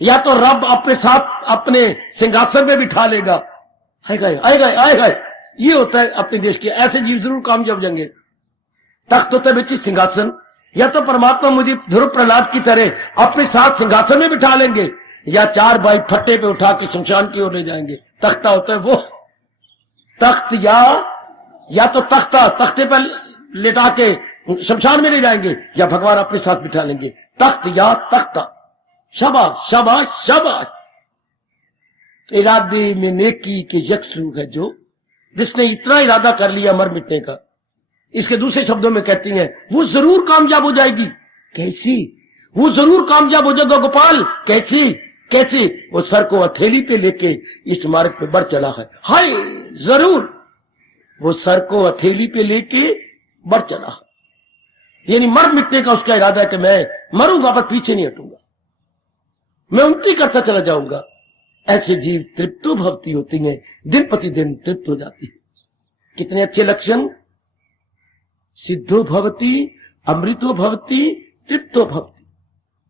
या तो रब अपने साथ अपने सिंहासन में बिठा लेगा, आएगा आएगा आएगा, ये होता है अपने देश के। ऐसे जीव जरूर कामयाब जाएंगे। तख्त होता है बेची सिंहासन, या तो परमात्मा मुझे ध्रुव प्रहलाद की तरह अपने साथ सिंहासन में बिठा लेंगे, या चार भाई फट्टे पे उठा के शमशान की ओर ले जाएंगे। तख्ता होता है वो। तख्त या तो तख्ता, तख्ते पर लेटा के शमशान में ले जाएंगे या भगवान अपने साथ बिठा लेंगे, तख्त या तख्ता। शाबाश शाबाश शाबाश। इरादे में नेकी के यकसू है जो, जिसने इतना इरादा कर लिया मर मिटने का, इसके दूसरे शब्दों में कहती हैं वो जरूर कामयाब हो जाएगी। कैसी? वो जरूर कामयाब हो जाएगा गोपाल। कैसी? कैसे? वो सर को हथेली पे लेके इस मार्ग पे बढ़ चला है। हाय, जरूर वो सर को हथेली पे लेके बढ़ चला है, यानी मर मिटने का उसका इरादा है कि मैं मरूंगा पर पीछे नहीं हटूंगा, मैं उन्नति करता चला जाऊंगा। ऐसे जीव तृप्तो भवती होती हैं, दिन प्रतिदिन तृप्त हो जाती है। कितने अच्छे लक्षण! सिद्धो भवती, अमृतो भवती, तृप्तो भवती।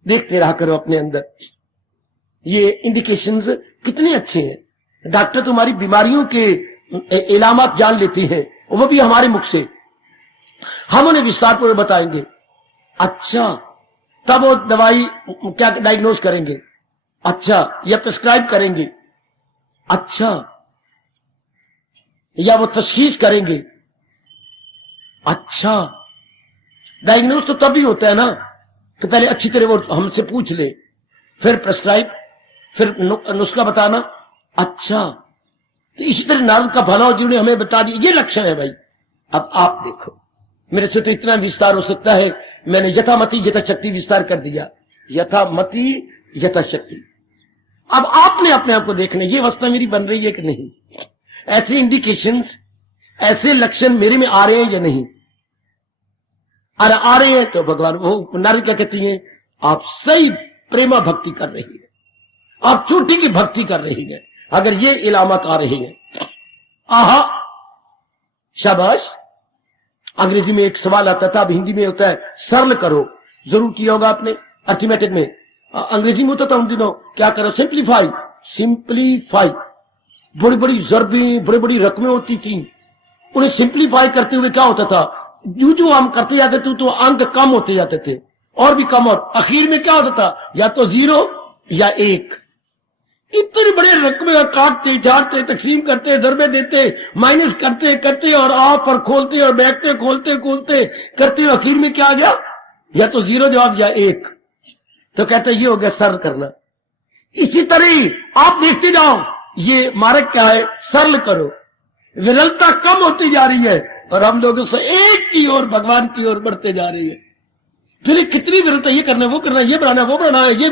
देखते रहा करो अपने अंदर, ये इंडिकेशंस कितने अच्छे हैं। डॉक्टर तुम्हारी बीमारियों के इलामात जान लेती हैं, वो भी हमारे मुख से, हम उन्हें विस्तार पूर्वक बताएंगे। अच्छा, तब वो दवाई क्या डायग्नोज करेंगे, अच्छा, या प्रिस्क्राइब करेंगे, अच्छा, या वो तशखीस करेंगे। अच्छा, डायग्नोज तो तभी होता है ना कि पहले अच्छी तरह वो हमसे पूछ ले, फिर प्रिस्क्राइब, फिर नुस्खा बताना। अच्छा, तो इसी तरह नारद का भला जिन्होंने हमें बता दिया, ये लक्षण है भाई। अब आप देखो, मेरे से तो इतना विस्तार हो सकता है, मैंने यथामति यथाशक्ति विस्तार कर दिया, यथामति यथाशक्ति। अब आपने अपने आप को देखना, ये अवस्था मेरी बन रही है कि नहीं, ऐसे इंडिकेशंस, ऐसे लक्षण मेरे में आ रहे हैं या नहीं। अरे आ रहे हैं तो भगवान, वो नारद क्या कहती हैं, आप सही प्रेमा भक्ति कर रही है, आप चोटी की भक्ति कर रही है, अगर ये इलामत आ रही है। आहा, शाबाश। अंग्रेजी में एक सवाल आता था, अब हिंदी में होता है सरल करो, जरूर किया होगा आपने अर्थमेटिक में। अंग्रेजी में होता था उन दिनों, क्या करो, सिंप्लीफाई, सिंप्लीफाई। बड़ी बड़ी जरबें, बड़ी बड़ी रकमें होती थी, उन्हें सिंप्लीफाई करते हुए क्या होता था, जो हम करते जाते थे तो अंक कम होते जाते थे, और भी कम, और आखिर में क्या होता था, या तो 0 या 1। इतनी बड़ी रकमें काटते, छाटते, तकसीम करते, जरबे देते, माइनस करते करते, और आप पर खोलते और बैठते, खोलते खोलते करते, आखिर में क्या आ गया, या तो 0 जवाब या 1। तो कहते ये हो गया सरल करना। इसी तरह आप देखते जाओ, ये मार्ग क्या है, सरल करो। विरलता कम होती जा रही है और हम लोगों से एक की ओर, भगवान की ओर बढ़ते जा रही है। फिर कितनी विरलता, ये करना, वो करना, ये बढ़ाना, वो बढ़ाना, ये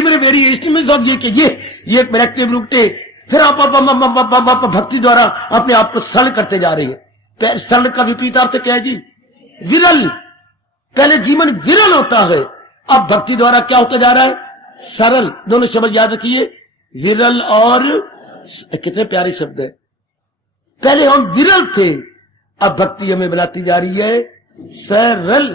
मेरे वेरिएशन ऑफ ये मेरा एक्टिव रूटे। फिर आप भक्ति द्वारा अपने आप को सरल करते जा रही है। सरल का विपरीत अर्थ क्या है जी, विरल। पहले जीवन विरल होता है, अब भक्ति द्वारा क्या होता जा रहा है, सरल। दोनों शब्द याद रखिए, विरल और, कितने प्यारे शब्द है। पहले हम विरल थे, अब भक्ति हमें बनाती जा रही है सरल,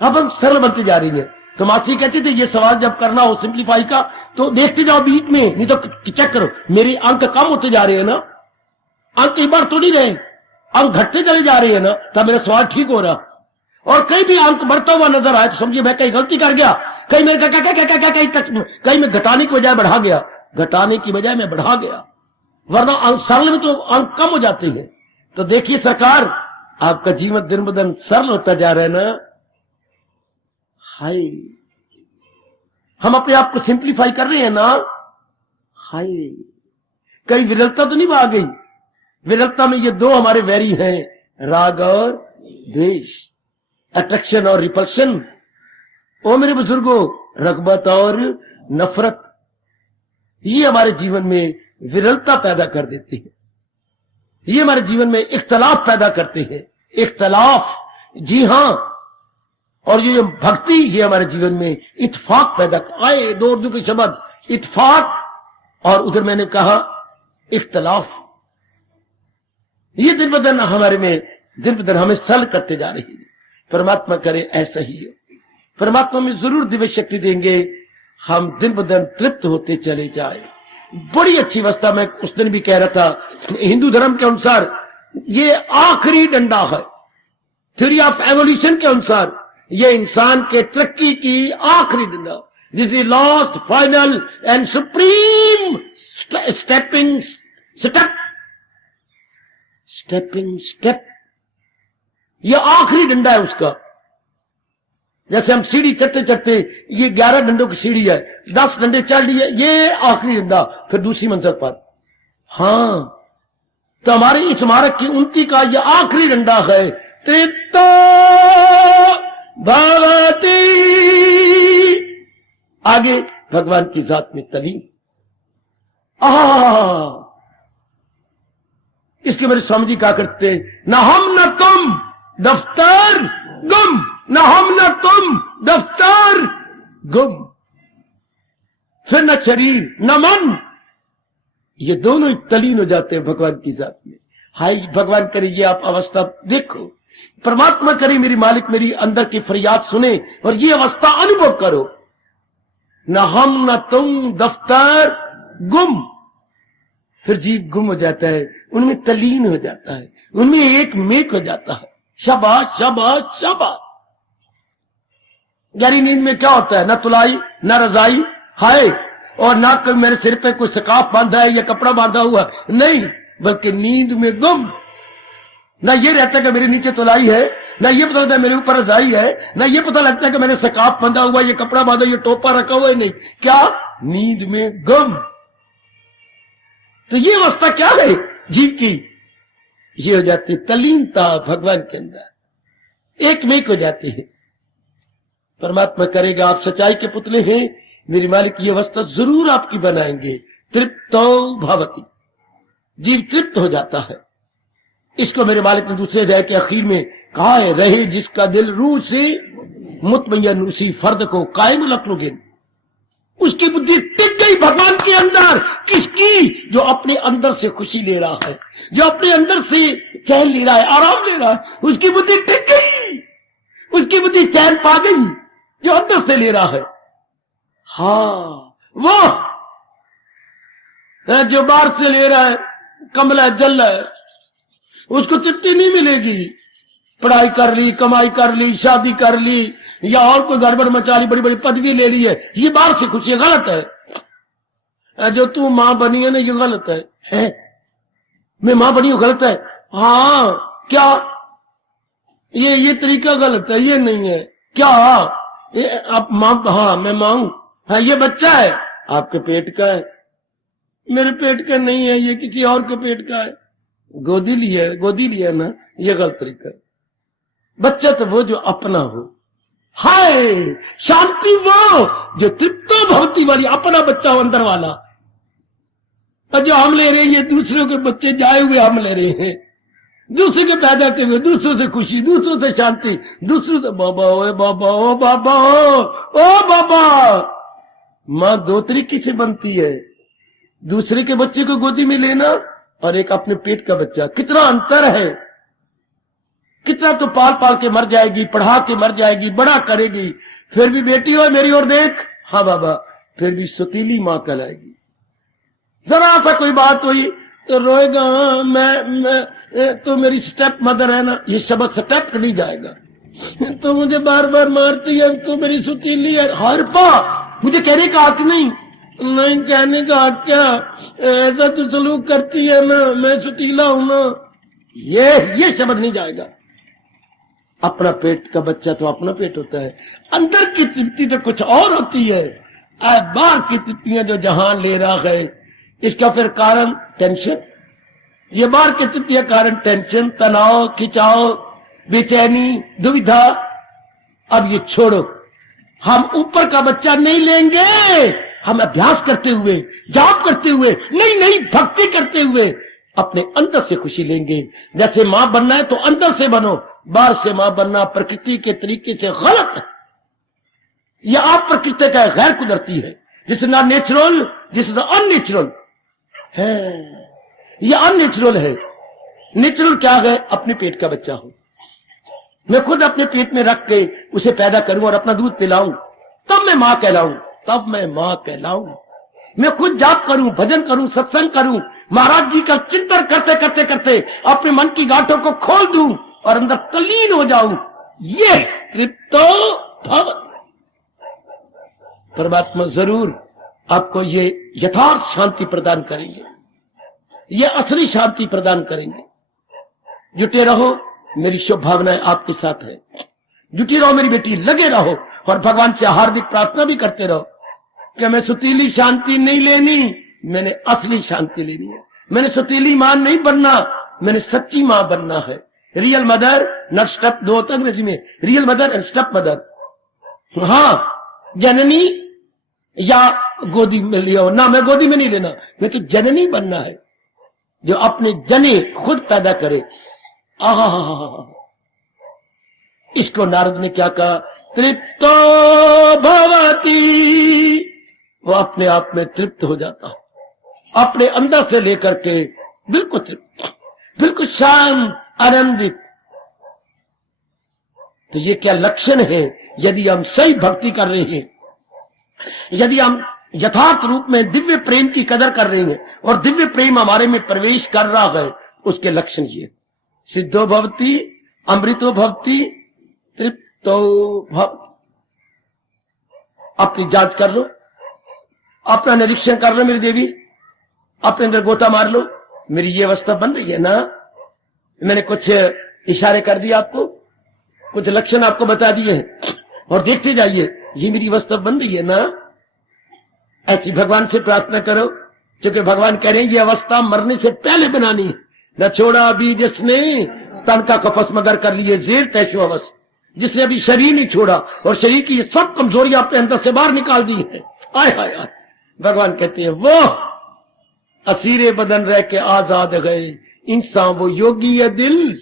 अब हम सरल बनती जा रही है। तो मासी कहती थी ये सवाल जब करना हो सिंप्लीफाई का तो देखते जाओ बीच में, नहीं तो चेक करो, मेरे अंक कम होते जा रहे हैं ना, अंक एक बार तो नहीं रहे, अंक घटते चले जा रहे हैं ना, तब मेरा सवाल ठीक हो रहा। और कहीं भी अंक बढ़ता हुआ नजर आए तो समझिए मैं कहीं गलती कर गया, कहीं मेरे कहीं मैं घटाने की बजाय बढ़ा गया, घटाने की बजाय मैं बढ़ा गया, वरना सरल में तो अंक कम हो जाते हैं। तो देखिए सरकार, आपका जीवन दिन ब दिन सरल होता जा रहा है ना। हाय, हम अपने आप को सिंप्लीफाई कर रहे हैं ना। हाय, कहीं विरलता तो नहीं आ गई। विरलता में ये दो हमारे वैरी हैं, राग और द्वेष, अट्रैक्शन और रिपल्शन। ओ मेरे बुजुर्गों, रगबत और नफरत, ये हमारे जीवन में विरलता पैदा कर देती है, ये हमारे जीवन में इख्तलाफ पैदा करते हैं, इख्तलाफ। जी हां, और ये भक्ति, ये हमारे जीवन में इत्फाक पैदा आए। दो उर्दू के शब्द, इत्फाक और उधर मैंने कहा इख्तलाफ। ये दिन ब दिन हमारे में, दिन ब दिन हमें सरल करते जा रही है। परमात्मा करे ऐसा ही है, परमात्मा में जरूर दिव्य शक्ति देंगे, हम दिन ब दिन तृप्त होते चले जाए। बड़ी अच्छी अवस्था। मैं उस दिन भी कह रहा था, हिंदू धर्म के अनुसार ये आखिरी डंडा है, थ्योरी ऑफ एवोल्यूशन के अनुसार ये इंसान के तरक्की की आखिरी डंडा, this is last final and supreme stepping step. ये आखिरी डंडा है उसका। जैसे हम सीढ़ी चढ़ते चढ़ते, ये 11 डंडों की सीढ़ी है, 10 डंडे चढ़ लिए, ये आखिरी डंडा, फिर दूसरी मंजिल पर। हाँ, तो हमारे इस मार्ग की उन्नति का ये आखिरी डंडा है। तृप्तो भवति, आगे भगवान की जात में तलीन। इसके मेरे स्वामी जी क्या करते, न हम न तुम दफ्तर गुम, न हम न तुम दफ्तर गुम, फिर न शरीर न मन, ये दोनों ही तलीन हो जाते हैं भगवान की जात में। हाय भगवान करे ये आप अवस्था देखो, परमात्मा करे मेरी मालिक मेरी अंदर की फरियाद सुने और ये अवस्था अनुभव करो। न हम न तुम दफ्तर गुम, फिर जीव गुम हो जाता है, उनमें तलीन हो जाता है, उनमें एक मेक हो जाता है। शाबाश शाबाश शाबाश। गहरी नींद में क्या होता है, न तुलाई न रजाई, हाय, और ना कोई मेरे सिर पे कोई सकाफ बांधा है या कपड़ा बांधा हुआ, नहीं, बल्कि नींद में गुम। ना ये रहता है कि मेरे नीचे तुलाई है, ना ये पता लगता है मेरे ऊपर रजाई है, ना ये पता लगता है कि मैंने सकाफ बांधा हुआ, ये कपड़ा बांधा, ये टोपा रखा हुआ है, नहीं, क्या, नींद में गुम। तो ये अवस्था क्या है जीव की, ये हो जाती है तल्लीनता भगवान के अंदर, एक मेक हो जाती है। परमात्मा करेगा, आप सच्चाई के पुतले हैं, मेरी मालिक की अवस्था जरूर आपकी बनाएंगे। तृप्तो भवति, जीव तृप्त हो जाता है। इसको मेरे मालिक ने दूसरे अध्याय के आखिर में कहा है, रहे जिसका दिल रूह से मुतमय्यन, उसी फर्द को कायम रखोगे। उसकी बुद्धि टिक गई भगवान के अंदर, किसकी, जो अपने अंदर से खुशी ले रहा है, जो अपने अंदर से चैन ले रहा है, आराम ले रहा है, उसकी बुद्धि टिक गई, उसकी बुद्धि चैन पा गई, जो अंदर से ले रहा है। हाँ, वो जो बाहर से ले रहा है, कमला जल है, उसको तृप्ति नहीं मिलेगी। पढ़ाई कर ली, कमाई कर ली, शादी कर ली, या और कोई गड़बड़ मचा ली, बड़ी बड़ी पदवी ले ली है, ये बाहर से खुशी है, गलत है। जो तू मां बनी है ना, ये गलत है? मैं मां बनी हूं, गलत है? हाँ, क्या ये तरीका गलत है, ये नहीं है क्या? आप मां, हाँ मैं मां हूं, हाँ ये बच्चा है, आपके पेट का है, मेरे पेट का नहीं है, ये किसी और के पेट का है, गोदी लिया ना, ये गलत तरीका है। बच्चा तो वो जो अपना हो। हाय शांति वो जो तृप्तो भवति वाली, अपना बच्चा हो अंदर वाला। और जो हम ले रहे हैं, ये दूसरों के बच्चे जाए हुए हम ले रहे हैं, दूसरे के पैदा किए हुए, दूसरों से खुशी, दूसरों से शांति, दूसरों से बाबा ओ बाबा ओ बाबा ओ बाबा। मां दो तरीके से बनती है, दूसरे के बच्चे को गोदी में लेना और एक अपने पेट का बच्चा, कितना अंतर है। कितना तो पाल पाल के मर जाएगी, पढ़ा के मर जाएगी, बड़ा करेगी, फिर भी बेटी हो मेरी ओर देख, हाँ बाबा, फिर भी सुतीली मां कहलाएगी। जरा सा कोई बात हुई तो रोएगा, मैं तो मेरी स्टेप मदर है ना, ये शब्द स्टेप नहीं जाएगा, तो मुझे बार बार मारती है, तो मेरी सुतीली है। हर पा मुझे कहने का हक नहीं कहने का हक क्या, ऐसा तो सलूक करती है ना, मैं सुतीला हूं ना, ये शब्द नहीं जाएगा। अपना पेट का बच्चा तो अपना पेट होता है, अंदर की तृप्ति तो कुछ और होती है। बाहर की तृप्तियां जो जहान ले रहा है, इसका फिर कारण टेंशन, ये बाहर की तृप्तियां कारण टेंशन, तनाव, खिंचाव, बेचैनी, दुविधा। अब ये छोड़ो, हम ऊपर का बच्चा नहीं लेंगे, हम अभ्यास करते हुए, जाप करते हुए, नहीं भक्ति करते हुए अपने अंदर से खुशी लेंगे। जैसे मां बनना है तो अंदर से बनो, बाहर से मां बनना प्रकृति के तरीके से गलत है। यह आप प्रकृति का गैर कुदरती है, जिस ना नेचुरल, जिस ना अननेचुरल है। यह अननेचुरल है। नेचुरल क्या है, अपने पेट का बच्चा हो, मैं खुद अपने पेट में रख के उसे पैदा करूं और अपना दूध पिलाऊं, तब मैं मां कहलाऊं, तब मैं मां कहलाऊं। मैं खुद जाप करूं, भजन करूं, सत्संग करूं, महाराज जी का चिंतन करते करते करते अपने मन की गांठों को खोल दूं और अंदर तल्लीन हो जाऊं, ये तृप्तो भवति। परमात्मा जरूर आपको ये यथार्थ शांति प्रदान करेंगे, ये असली शांति प्रदान करेंगे। जुटे रहो, मेरी शुभ भावनाएं आपके साथ है। जुटी रहो मेरी बेटी, लगे रहो और भगवान से हार्दिक प्रार्थना भी करते रहो कि मैं सुतीली शांति नहीं लेनी, मैंने असली शांति लेनी है। मैंने सुतीली मां नहीं बनना, मैंने सच्ची मां बनना है। रियल मदर नॉट स्टेप, दो होता अंग्रेजी में, real mother and step mother. हाँ, जननी या गोदी में लिया ना, मैं गोदी में नहीं लेना, मैं तो जननी बनना है जो अपने जने खुद पैदा करे। आहा, इसको नारद ने क्या कहा, तृप्तो भवति, वो अपने आप में तृप्त हो जाता, अपने अंदर से लेकर के बिल्कुल तृप्त, बिल्कुल शांत, आनंदित। तो ये क्या लक्षण है? यदि हम सही भक्ति कर रहे हैं, यदि हम यथार्थ रूप में दिव्य प्रेम की कदर कर रहे हैं और दिव्य प्रेम हमारे में प्रवेश कर रहा है, उसके लक्षण ये, सिद्धो भवति, अमृतो भवति, तृप्तो भवति। अपनी जांच कर लो, अपना निरीक्षण कर लो मेरी देवी, अपने अंदर गोता मार लो, मेरी ये अवस्था बन रही है ना? मैंने कुछ इशारे कर दिए आपको, कुछ लक्षण आपको बता दिए हैं और देखते जाइए ये मेरी अवस्था बन रही है ना? ऐसी भगवान से प्रार्थना करो, क्योंकि भगवान कह रहे हैं ये अवस्था मरने से पहले बनानी। न छोड़ा अभी जिसने तन का कपस मगर कर लिए जेर तैशो अवस्था, जिसने अभी शरीर नहीं छोड़ा और शरीर की सब कमजोरियां अपने अंदर से बाहर निकाल दी है। आय हाय हाय, भगवान कहते हैं वो असीरे बदन रह के आजाद गए इंसान, वो योगी है दिल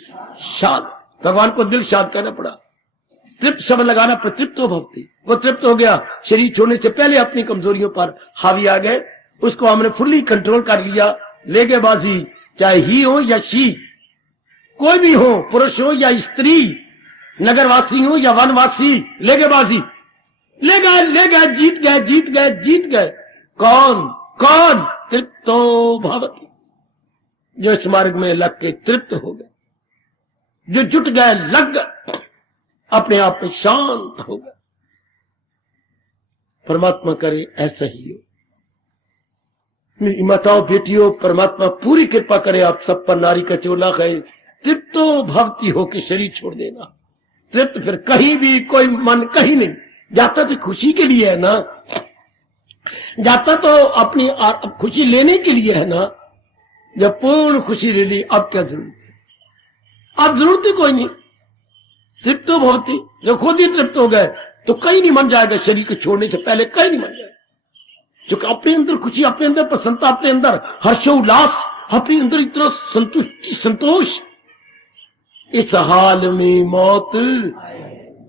शाद। भगवान को दिल शाद करना पड़ा, तृप्त शब्द लगाना पर तृप्त हो भक्ति, वो तृप्त हो गया। शरीर छोड़ने से पहले अपनी कमजोरियों पर हावी आ गए, उसको हमने फुल्ली कंट्रोल कर लिया। ले गए बाजी, चाहे ही हो या शी, कोई भी हो, पुरुष हो या स्त्री, नगरवासी हो या वनवासी, ले गए बाजी, ले गए, जीत गए, जीत गए, जीत गए। कौन कौन? तृप्तो भवति, जो इस मार्ग में लग के तृप्त हो गए, जो जुट गए, लग गए, अपने आप में शांत हो गए। परमात्मा करे ऐसा ही हो। मेरी माताओं बेटियों, परमात्मा पूरी कृपा करे आप सब पर, नारी का चोला गए, तृप्तो भवति हो के शरीर छोड़ देना। तृप्त फिर कहीं भी, कोई मन कहीं नहीं जाता, तो खुशी के लिए है ना, जाता तो अपनी खुशी लेने के लिए है ना। जब पूर्ण खुशी ले ली, अब क्या जरूरत है? अब जरूरत ही कोई नहीं। तृप्तो भवति, जब खुद ही तृप्त हो गए तो कहीं नहीं मन जाएगा, शरीर को छोड़ने से पहले कहीं नहीं मन जाएगा, क्योंकि अपने अंदर खुशी, अपने अंदर प्रसन्नता, अपने अंदर हर्षोल्लास, अपने अंदर इतना संतुष्टि, संतोष। इस हाल में मौत,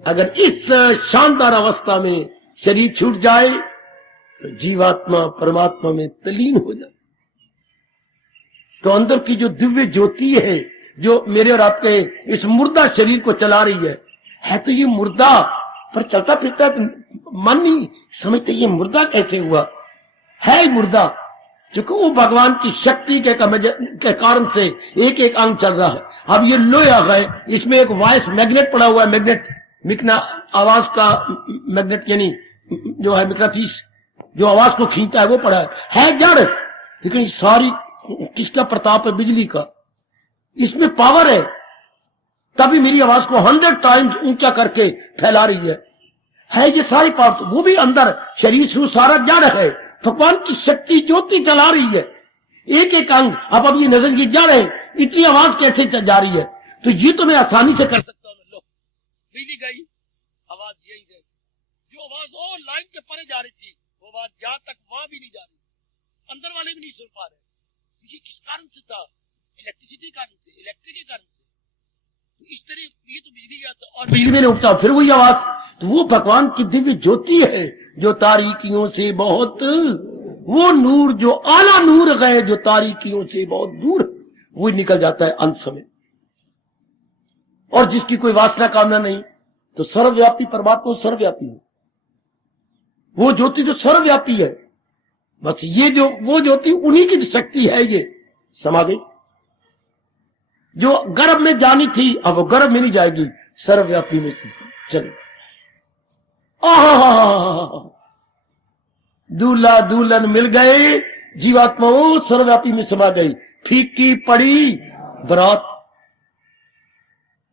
अगर इस शानदार अवस्था में शरीर छूट जाए तो जीवात्मा परमात्मा में तलीन हो जाए। तो अंदर की जो दिव्य ज्योति है, जो मेरे और आपके इस मुर्दा शरीर को चला रही है तो ये मुर्दा, पर चलता फिरता मन नहीं समझते ये मुर्दा कैसे हुआ है। मुर्दा क्योंकि वो भगवान की शक्ति के कारण से एक एक अंग चल रहा है। अब ये लोया है, इसमें एक वॉइस मैग्नेट पड़ा हुआ है, मैग्नेट मिकना आवाज का मैग्नेट, यानी जो है मिकनातीस, जो आवाज को खींचता है, वो पड़ा है जड़, लेकिन सारी किसका प्रताप है? बिजली का। इसमें पावर तभी मेरी आवाज को 100 टाइम्स ऊंचा करके फैला रही है ये सारी पावर। वो भी अंदर शरीर से सारा जड़ है, भगवान की शक्ति ज्योति चला रही है एक एक अंग। अब ये नजर की जड़ है, इतनी आवाज कैसे जा रही है? तो ये तो मैं आसानी से कर सकता हूँ। लो, बिजली गई, आवाज यही गई। जो आवाज और लाइन के परे जा रही थी, वो आवाज जहां तक वहां भी नहीं जा रही, अंदर वाले भी नहीं सुन पा रहे। ये किस कारण से था? इलेक्ट्रिसिटी कारण से, इलेक्ट्रिक के कारण से। तो इस तरह ये तो बिजली गया था और बिजली में उठता फिर वही आवाज। तो वो भगवान की दिव्य ज्योति है जो तारीकियों से बहुत, वो नूर जो आला नूर है जो तारीकियों से बहुत दूर, वो निकल जाता है अंत समय। और जिसकी कोई वासना कामना नहीं, तो सर्वव्यापी परमात्मा सर्वव्यापी है, वो ज्योति जो सर्वव्यापी है। बस ये जो वो ज्योति, उन्हीं की शक्ति है, ये समा गई। जो गर्भ में जानी थी अब वो गर्भ में नहीं जाएगी, सर्वव्यापी में चले। दूल्हा दुल्हन मिल गए, जीवात्मा सर्वव्यापी में समा गई। फीकी पड़ी बरात,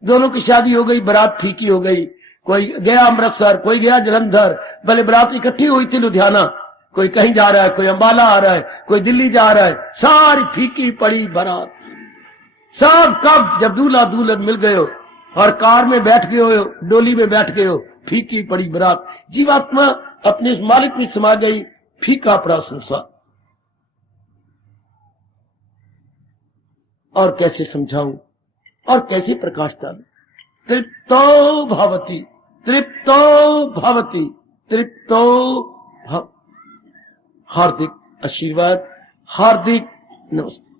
दोनों की शादी हो गई, बारात फीकी हो गई। कोई गया अमृतसर, कोई गया जलंधर, भले बारात इकट्ठी हुई थी लुधियाना, कोई कहीं जा रहा है, कोई अंबाला आ रहा है, कोई दिल्ली जा रहा है, सारी फीकी पड़ी बारात। सब कब जब दूल्हा दुल्हन मिल गए हो और कार में बैठ गए हो, डोली में बैठ गए हो, फीकी पड़ी बारात। जीवात्मा अपने मालिक में समा गई, फीका पड़ा संसार। और कैसे समझाऊं और कैसे प्रकाश डालूं? तृप्तो भवति, तृप्तो भवति, तृप्तो भव। हार्दिक आशीर्वाद, हार्दिक नमस्कार।